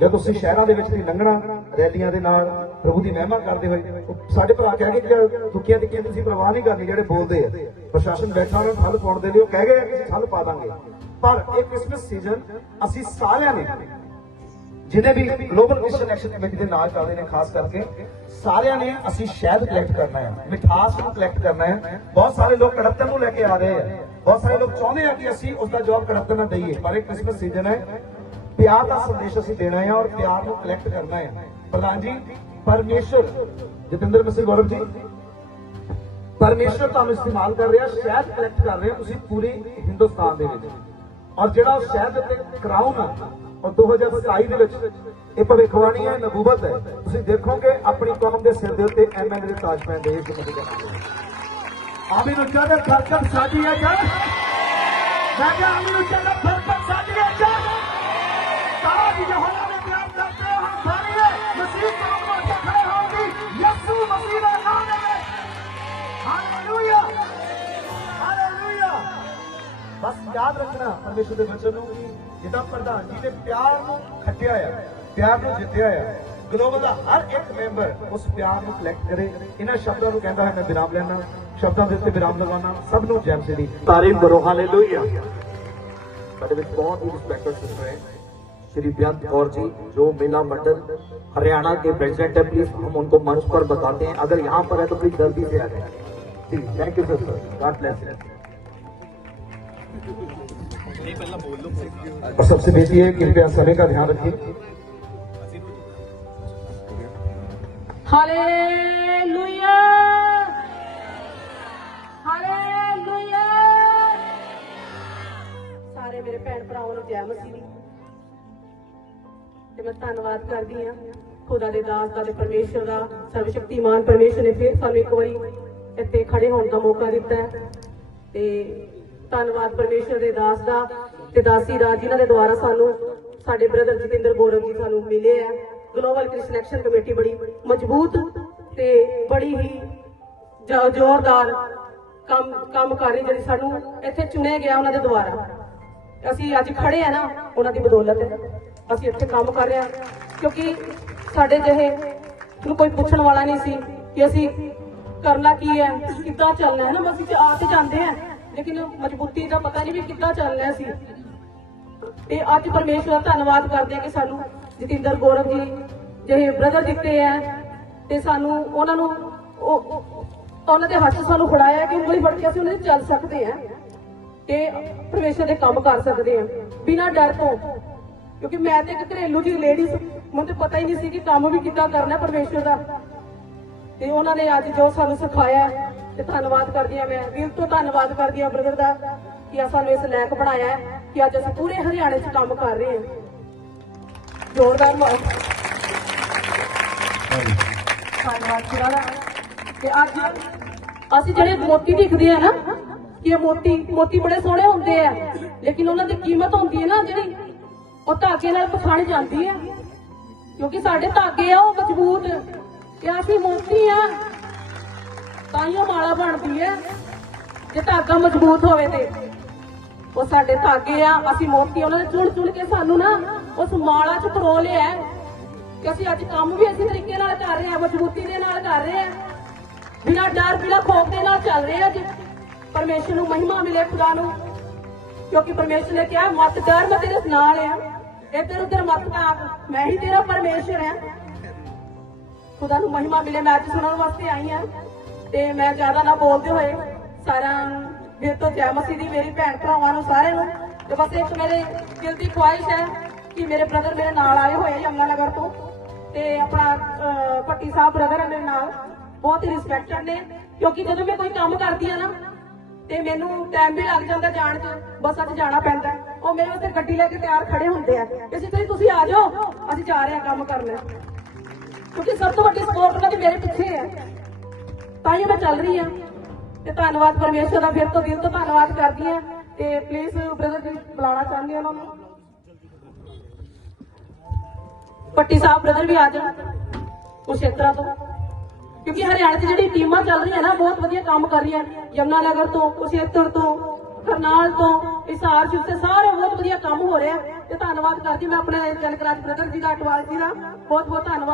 ਜਦ ਤੁਸੀਂ ਸ਼ਹਿਰਾਂ ਦੇ ਵਿੱਚ ਦੀ ਲੰਘਣਾ, ਰੈਲੀਆਂ ਦੇ ਨਾਲ ਪ੍ਰਭੂ ਦੀ ਮਹਿਮਾ ਕਰਦੇ ਹੋਏ ਸਾਡੇ ਭਰਾ ਕਹਿ ਗਏ ਕਿ ਤੁਕੀਆਂ ਟਿੱਕੀਆਂ ਤੁਸੀਂ ਪ੍ਰਵਾਹ ਨਹੀਂ ਕਰਨੀ ਜਿਹੜੇ ਬੋਲਦੇ ਆ। ਪ੍ਰਸ਼ਾਸਨ ਬੈਠਾ ਉਹਨਾਂ ਨੂੰ ਠੱਲ ਪਾਉਣ ਦੇ ਲਈ, ਉਹ ਕਹਿ ਗਏ ਕਿ ਅਸੀਂ ਪਾ ਦਾਂਗੇ। ਪਰ ਇਹ ਕ੍ਰਿਸਮਸ ਸੀਜ਼ਨ ਅਸੀਂ ਸਾਰਿਆਂ ਨੇ ਜਿਹਨੇ ਵੀ ਗਲੋਬਲ ਕ੍ਰਿਸਚਨ ਐਕਸ਼ਨ ਕਮੇਟੀ ਦੇ ਨਾਲ ਚੱਲਦੇ ਨੇ, ਖਾਸ ਕਰਕੇ, ਸਾਰਿਆਂ ਨੇ ਅਸੀਂ ਸ਼ਹਿਦ ਕਲੈਕਟ ਕਰਨਾ ਹੈ, ਮਿਠਾਸ ਨੂੰ ਕਲੈਕਟ ਕਰਨਾ ਹੈ। ਬਹੁਤ ਸਾਰੇ ਲੋਕ ਕੜਪਤਨ ਨੂੰ ਲੈ ਕੇ ਆ ਰਹੇ ਆ। ਬਹੁਤ ਸਾਰੇ ਲੋਕ ਚਾਹੁੰਦੇ ਆ ਕਿ ਅਸੀਂ ਉਸ ਦਾ ਜਵਾਬ ਕੜਪਤਨ ਨਾਲ ਦਈਏ, ਪਰ ਇਹ ਕ੍ਰਿਸਮਸ ਸੀਜ਼ਨ ਹੈ। ਪਿਆਰ ਦਾ ਸੰਦੇਸ਼ ਅਸੀਂ ਦੇਣਾ ਹੈ ਔਰ ਪਿਆਰ ਨੂੰ ਕਲੈਕਟ ਕਰਨਾ ਹੈ। ਪ੍ਰਧਾਨ ਜੀ, ਪਰਮੇਸ਼ਰ, ਜਤਿੰਦਰ ਮਸੀਹ ਗੌਰਵ ਜੀ, ਪਰਮੇਸ਼ਰ ਤੁਹਾਨੂੰ ਇਸਤੇਮਾਲ ਕਰ ਰਿਹਾ, ਸ਼ਹਿਦ ਕਲੈਕਟ ਕਰ ਰਿਹਾ ਤੁਸੀਂ ਪੂਰੇ ਹਿੰਦੁਸਤਾਨ ਦੇ ਵਿੱਚ। ਔਰ ਜਿਹੜਾ ਉਸ ਤੇ ਕਰਾਊਨ ਔਰ 2027 ਦੇ ਵਿੱਚ, ਇਹ ਭਵਿੱਖਬਾਣੀ ਹੈ ਨਬੂਵਤ ਹੈ। ਤੁਸੀਂ ਦੇਖੋਗੇ ਆਪਣੀ ਕੌਮ ਦੇ ਸਿਰ ਦੇ ਉੱਤੇ ਐਮਐਲਏ ਦੇ ਤਾਜ ਪੈਂਦੇ ਇਸ ਜਮਹੂਰੀ ਦੇ ਆਮੀਨ ਉੱਚਾ ਦੇ ਖਰਚਕ ਸਾਜੀ ਹੈ ਜਨ ਮੈਂ ਕਿਹਾ ਆਮੀਨ ਉੱਚਾ ਬਸ ਯਾਦ ਰੱਖਣਾ ਪਰਮੇਸ਼ਰ ਦੇ ਵਚਨ ਨੂੰ ਕਿ ਜਿੱਦਾਂ ਪ੍ਰਧਾਨ ਜੀ ਨੇ ਪਿਆਰ ਨੂੰ ਖੱਟਿਆ ਆ ਪਿਆਰ ਨੂੰ ਜਿੱਤਿਆ ਆ ਗਲੋਬਲ ਦਾ ਹਰ ਇੱਕ ਮੈਂਬਰ ਉਸ ਪਿਆਰ ਨੂੰ ਕਲੈਕਟ ਕਰੇ ਇਹਨਾਂ ਸ਼ਬਦਾਂ ਨੂੰ ਕਹਿੰਦਾ ਹੈ ਮੈਂ ਵਿਰਾਮ ਲੈਣਾ ਸ਼ਬਦਾਂ ਦੇ ਉੱਤੇ ਵਿਰਾਮ ਲਗਾਉਣਾ ਸਭ ਨੂੰ ਜੈ ਮਸੀਹ ਦੀ ਤਾਰੀਫ ਕਰੋ ਹਾਲੇਲੂਇਆ ਸਾਡੇ ਵਿੱਚ ਬਹੁਤ ਹੀ ਰਿਸਪੈਕਟਡ ਸਿਸਟਰ है श्री बेअंत कौर जी जो मेला मंडल हरियाणा के प्रेसिडेंट है प्लीज हम उनको मंच पर बताते हैं अगर यहाँ पर है तो प्लीज जल्दी से आ जाए जी thank you sir God bless और सबसे बेटी है कृपया समय का ध्यान रखिए ਹਾਲੇਲੂਇਆ ਹਾਲੇਲੂਇਆ ਸਾਰੇ ਮੇਰੇ ਭੈਣ ਭਰਾਵਾਂ ਨੂੰ ਜੈ ਮਸੀਹ ਦੀ ਤੇ ਮੈਂ ਧੰਨਵਾਦ ਕਰਦੀ ਹਾਂ ਖੁਦਾ ਦੇ ਦਾਸ ਦਾ ਤੇ ਪਰਮੇਸ਼ਰ ਦਾ ਸਰਵ ਸ਼ਕਤੀਮਾਨ ਪਰਮੇਸ਼ਰ ਨੇ ਫਿਰ ਸਾਨੂੰ ਇੱਕ ਵਾਰੀ ਇੱਥੇ ਖੜੇ ਹੋਣ ਦਾ ਮੌਕਾ ਦਿੱਤਾ ਹੈ ਤੇ ਧੰਨਵਾਦ ਪਰਮੇਸ਼ਰ ਦੇ ਦਾਸ ਦਾ ਤੇ ਦਾਸੀ ਦਾ ਜਿਨ੍ਹਾਂ ਦੇ ਦੁਆਰਾ ਸਾਨੂੰ, ਸਾਡੇ ਬ੍ਰਦਰ ਜਤਿੰਦਰ ਗੌਰਵ ਜੀ ਸਾਨੂੰ ਮਿਲੇ ਆ। ਗਲੋਬਲ ਕ੍ਰਿਸਚਨ ਐਕਸ਼ਨ ਕਮੇਟੀ ਬੜੀ ਮਜ਼ਬੂਤ ਤੇ ਬੜੀ ਹੀ ਜ਼ੋਰਦਾਰ ਕੰਮ ਕੰਮ ਕਰ ਰਹੀ ਜਿਹੜੀ ਸਾਨੂੰ ਇੱਥੇ ਚੁਣਿਆ ਗਿਆ ਉਹਨਾਂ ਦੇ ਦੁਆਰਾ। ਅਸੀਂ ਅੱਜ ਖੜੇ ਆ ਨਾ, ਉਹਨਾਂ ਦੀ ਬਦੌਲਤ। ਹੈ ਅਸੀਂ ਇੱਥੇ ਕੰਮ ਕਰ ਰਹੇ ਹਾਂ ਕਿਉਂਕਿ ਸਾਡੇ ਜਿਹੇ ਨੂੰ ਕੋਈ ਪੁੱਛਣ ਵਾਲਾ ਨਹੀਂ ਸੀ ਕਿ ਅਸੀਂ ਕਰਨਾ ਕੀ ਹੈ, ਕਿੱਦਾਂ ਚੱਲਣਾ ਹੈ ਨਾ ਅਸੀਂ ਤੇ ਤੇ ਜਾਂਦੇ ਆ। ਲੇਕਿਨ ਮਜ਼ਬੂਤੀ ਦਾ ਪਤਾ ਨਹੀਂ ਵੀ ਕਿੱਦਾਂ ਚੱਲਣਾ ਸੀ। ਤੇ ਅੱਜ ਪਰਮੇਸ਼ਵਰ ਧੰਨਵਾਦ ਕਰਦੇ ਹਾਂ ਕਿ ਸਾਨੂੰ ਜਤਿੰਦਰ ਗੌਰਵ ਜੀ, ਜਿਹੇ ਬ੍ਰਦਰ ਦਿੱਤੇ ਆ ਤੇ ਸਾਨੂੰ ਉਹਨਾਂ ਨੂੰ ਉਹ- ਉਹਨਾਂ ਦੇ ਹੱਥ ਸਾਨੂੰ ਫੜਾਇਆ ਕਿ ਉਂਗਲੀ ਫੜ ਕੇ ਅਸੀਂ ਉਹਨਾਂ ਦੇ ਚੱਲ ਸਕਦੇ ਆ ਤੇ ਪਰਮੇਸ਼ਵਰ ਦੇ ਕੰਮ ਕਰ ਸਕਦੇ ਆ, ਬਿਨਾਂ ਡਰ ਤੋਂ। ਕਿਉਂਕਿ ਮੈਂ ਤੇ ਇੱਕ ਘਰੇਲੂ ਜੀ ਲੇਡੀ ਮੈਨੂੰ ਤੇ ਪਤਾ ਹੀ ਨਹੀਂ ਸੀ ਕਿ ਕੰਮ ਵੀ ਕਿੱਦਾਂ ਕਰਨਾ ਪਰਮੇਸ਼ਵਰ ਦਾ। ਤੇ ਉਹਨਾਂ ਨੇ ਅੱਜ ਜੋ ਸਾਨੂੰ ਸਿਖਾਇਆ ਤੇ ਧੰਨਵਾਦ ਕਰਦੀ ਹਾਂ ਮੈਂ, ਵੀਰ ਤੋਂ ਧੰਨਵਾਦ ਕਰਦੀ ਹਾਂ ਬ੍ਰਦਰ ਦਾ ਕਿ ਆ ਸਾਨੂੰ ਇਸ ਲਾਇਕ ਬਣਾਇਆ ਕਿ ਅੱਜ ਅਸੀਂ ਪੂਰੇ ਹਰਿਆਣੇ 'ਚ ਕੰਮ ਕਰ ਰਹੇ ਹਾਂ। ਜ਼ੋਰਦਾਰ ਮਾਹੌਲ। ਧੰਨਵਾਦ ਸਿਰਾ ਦਾ। ਤੇ ਅੱਜ ਅਸੀਂ ਜਿਹੜੇ ਮੋਤੀ ਦਿਖਦੇ ਆ ਨਾ, ਕਿ ਇਹ ਮੋਤੀ ਮੋਤੀ ਬੜੇ ਸੋਹਣੇ ਹੁੰਦੇ ਆ, ਲੇਕਿਨ ਉਹਨਾਂ ਦੀ ਕੀਮਤ ਹੁੰਦੀ ਹੈ ਨਾ ਜਿਹੜੀ, ਉਹ ਧਾਗੇ ਨਾਲ ਪਛਾਣ ਜਾਂਦੀ ਹੈ। ਕਿਉਂਕਿ ਸਾਡੇ ਧਾਗੇ ਆ, ਉਹ ਮਜ਼ਬੂਤ। ਤੇ ਅਸੀਂ ਮੋਤੀ ਆ ਤਾਂ ਹੀ ਉਹ ਮਾਲਾ ਬਣਦੀ ਹੈ ਜੇ ਧਾਗਾ ਮਜ਼ਬੂਤ ਹੋਵੇ ਤੇ। ਉਹ ਸਾਡੇ ਧਾਗੇ ਆ, ਅਸੀਂ ਮੋਤੀ, ਉਹਨਾਂ ਨੇ ਚੁਣ ਚੁਣ ਕੇ ਸਾਨੂੰ ਨਾ ਉਸ ਮਾਲਾ 'ਚ ਪਰੋ ਲਿਆ ਕਿ ਅਸੀਂ ਅੱਜ ਕੰਮ ਵੀ ਇਸੇ ਤਰੀਕੇ ਨਾਲ ਕਰ ਰਹੇ ਹਾਂ, ਮਜ਼ਬੂਤੀ ਦੇ ਨਾਲ ਕਰ ਰਹੇ ਹਾਂ। ਬਿਨਾਂ ਡਰ, ਬਿਨਾਂ ਖੌਫ ਦੇ ਨਾਲ ਚੱਲ ਰਹੇ ਹਾਂ ਅੱਜ। ਪਰਮੇਸ਼ਰ ਨੂੰ ਮਹਿਮਾ ਮਿਲੇ ਖੁਦਾ ਨੂੰ, ਕਿਉਂਕਿ ਪਰਮੇਸ਼ਰ ਨੇ ਕਿਹਾ, ਮਤ ਡਰ ਮੈਂ ਤੇਰੇ ਨਾਲ ਆ। ਇੱਧਰ ਉੱਧਰ ਮਤ ਭਾਗ ਮੈਂ ਹੀ ਤੇਰਾ ਪਰਮੇਸ਼ਰ ਆ। ਖੁਦਾ ਨੂੰ ਮਹਿਮਾ ਮਿਲੇ, ਮੈਂ ਅੱਜ ਸੁਣਨ ਵਾਸਤੇ ਆਈ ਹਾਂ। ਤੇ ਮੈਂ ਜ਼ਿਆਦਾ ਨਾ ਬੋਲਦੇ ਹੋਏ ਸਾਰਿਆਂ ਨੂੰ ਤੋਂ ਜੈ ਮਸੀਹ ਦੀ ਮੇਰੀ ਭੈਣ ਭਰਾਵਾਂ ਨੂੰ ਸਾਰਿਆਂ ਨੂੰ ਤੇ ਬਸ ਇੱਕ ਮੇਰੇ ਦਿਲ ਦੀ ਖੁਆਇਸ਼ ਹੈ ਕਿ ਮੇਰੇ ਬ੍ਰਦਰ ਮੇਰੇ ਨਾਲ ਆਏ ਹੋਏ ਆ ਯਮਨਾ ਨਗਰ ਤੋਂ ਤੇ ਆਪਣਾ ਅਹ, ਸਾਹਿਬ ਬ੍ਰਦਰ ਹੈ ਮੇਰੇ ਨਾਲ ਬਹੁਤ ਹੀ ਰਿਸਪੈਕਟਡ ਨੇ ਕਿਉਂਕਿ ਜਦੋਂ ਮੈਂ ਕੋਈ ਕੰਮ ਕਰਦੀ ਆ ਨਾ ਤੇ ਮੈਨੂੰ ਟਾਈਮ ਵੀ ਲੱਗ ਜਾਂਦਾ ਜਾਣ 'ਚ ਬਸ ਅੱਜ ਜਾਣਾ ਪੈਂਦਾ। ਉਹ ਮੇਰੇ ਉੱਤੇ ਗੱਡੀ ਲੈ ਕੇ ਤਿਆਰ ਖੜੇ ਹੁੰਦੇ ਆ। ਕਿ ਤਰ੍ਹਾਂ ਤੁਸੀਂ ਆ ਜਾਓ ਅਸੀਂ ਜਾ ਰਹੇ ਹਾਂ ਕੰਮ ਕਰਨਾ। ਕਿਉਂਕਿ ਸਭ ਤੋਂ ਵੱਡੀ ਸਪੋਰਟ ਉਹਨਾਂ ਦੀ ਮੇਰੇ ਪਿੱਛੇ ਹੈ ਤਾਂ ਹੀ ਮੈਂ ਚੱਲ ਰਹੀ ਹਾਂ। ਤੇ ਧੰਨਵਾਦ ਪਰਮੇਸ਼ਰ ਦਾ, ਫਿਰ ਤੋਂ ਦਿਲ ਤੋਂ ਧੰਨਵਾਦ ਕਰਦੀ ਹਾਂ। ਤੇ ਪਲੀਜ਼ ਬ੍ਰਦਰ ਜੀ, ਬੁਲਾਉਣਾ ਚਾਹੁੰਦੀ ਹਾਂ ਉਹਨਾਂ ਨੂੰ? ਪੱਟੀ ਸਾਹਿਬ ਬ੍ਰਦਰ ਵੀ ਆ ਜਾਣ। ਕੁਸ਼ੇਤਰਾ ਤੋਂ। ਕਿਉਂਕਿ ਹਰਿਆਣਾ 'ਚ ਜਿਹੜੀ ਟੀਮਾਂ ਚੱਲ ਰਹੀਆਂ ਨਾ, ਬਹੁਤ ਵਧੀਆ ਕੰਮ ਕਰ ਰਹੀਆਂ। ਯਮਨਾ ਨਗਰ ਤੋਂ, ਕੁਸ਼ੇਤਰ ਤੋਂ, ਕਰਨਾਲ ਤੋਂ, ਹਿਸਾਰ ਚ ਤੇ ਸਾਰੇ ਬਹੁਤ ਵਧੀਆ ਕੰਮ ਹੋ ਰਿਹਾ ਤੇ ਧੰਨਵਾਦ ਕਰਦੀ ਮੈਂ ਆਪਣੇ ਜਨਕਰਾਜ ਬ੍ਰਦਰ ਜੀ ਦਾ, ਅਟਵਾਲ ਜੀ ਦਾ। ਬਹੁਤ ਬਹੁਤ ਧੰਨਵਾਦ।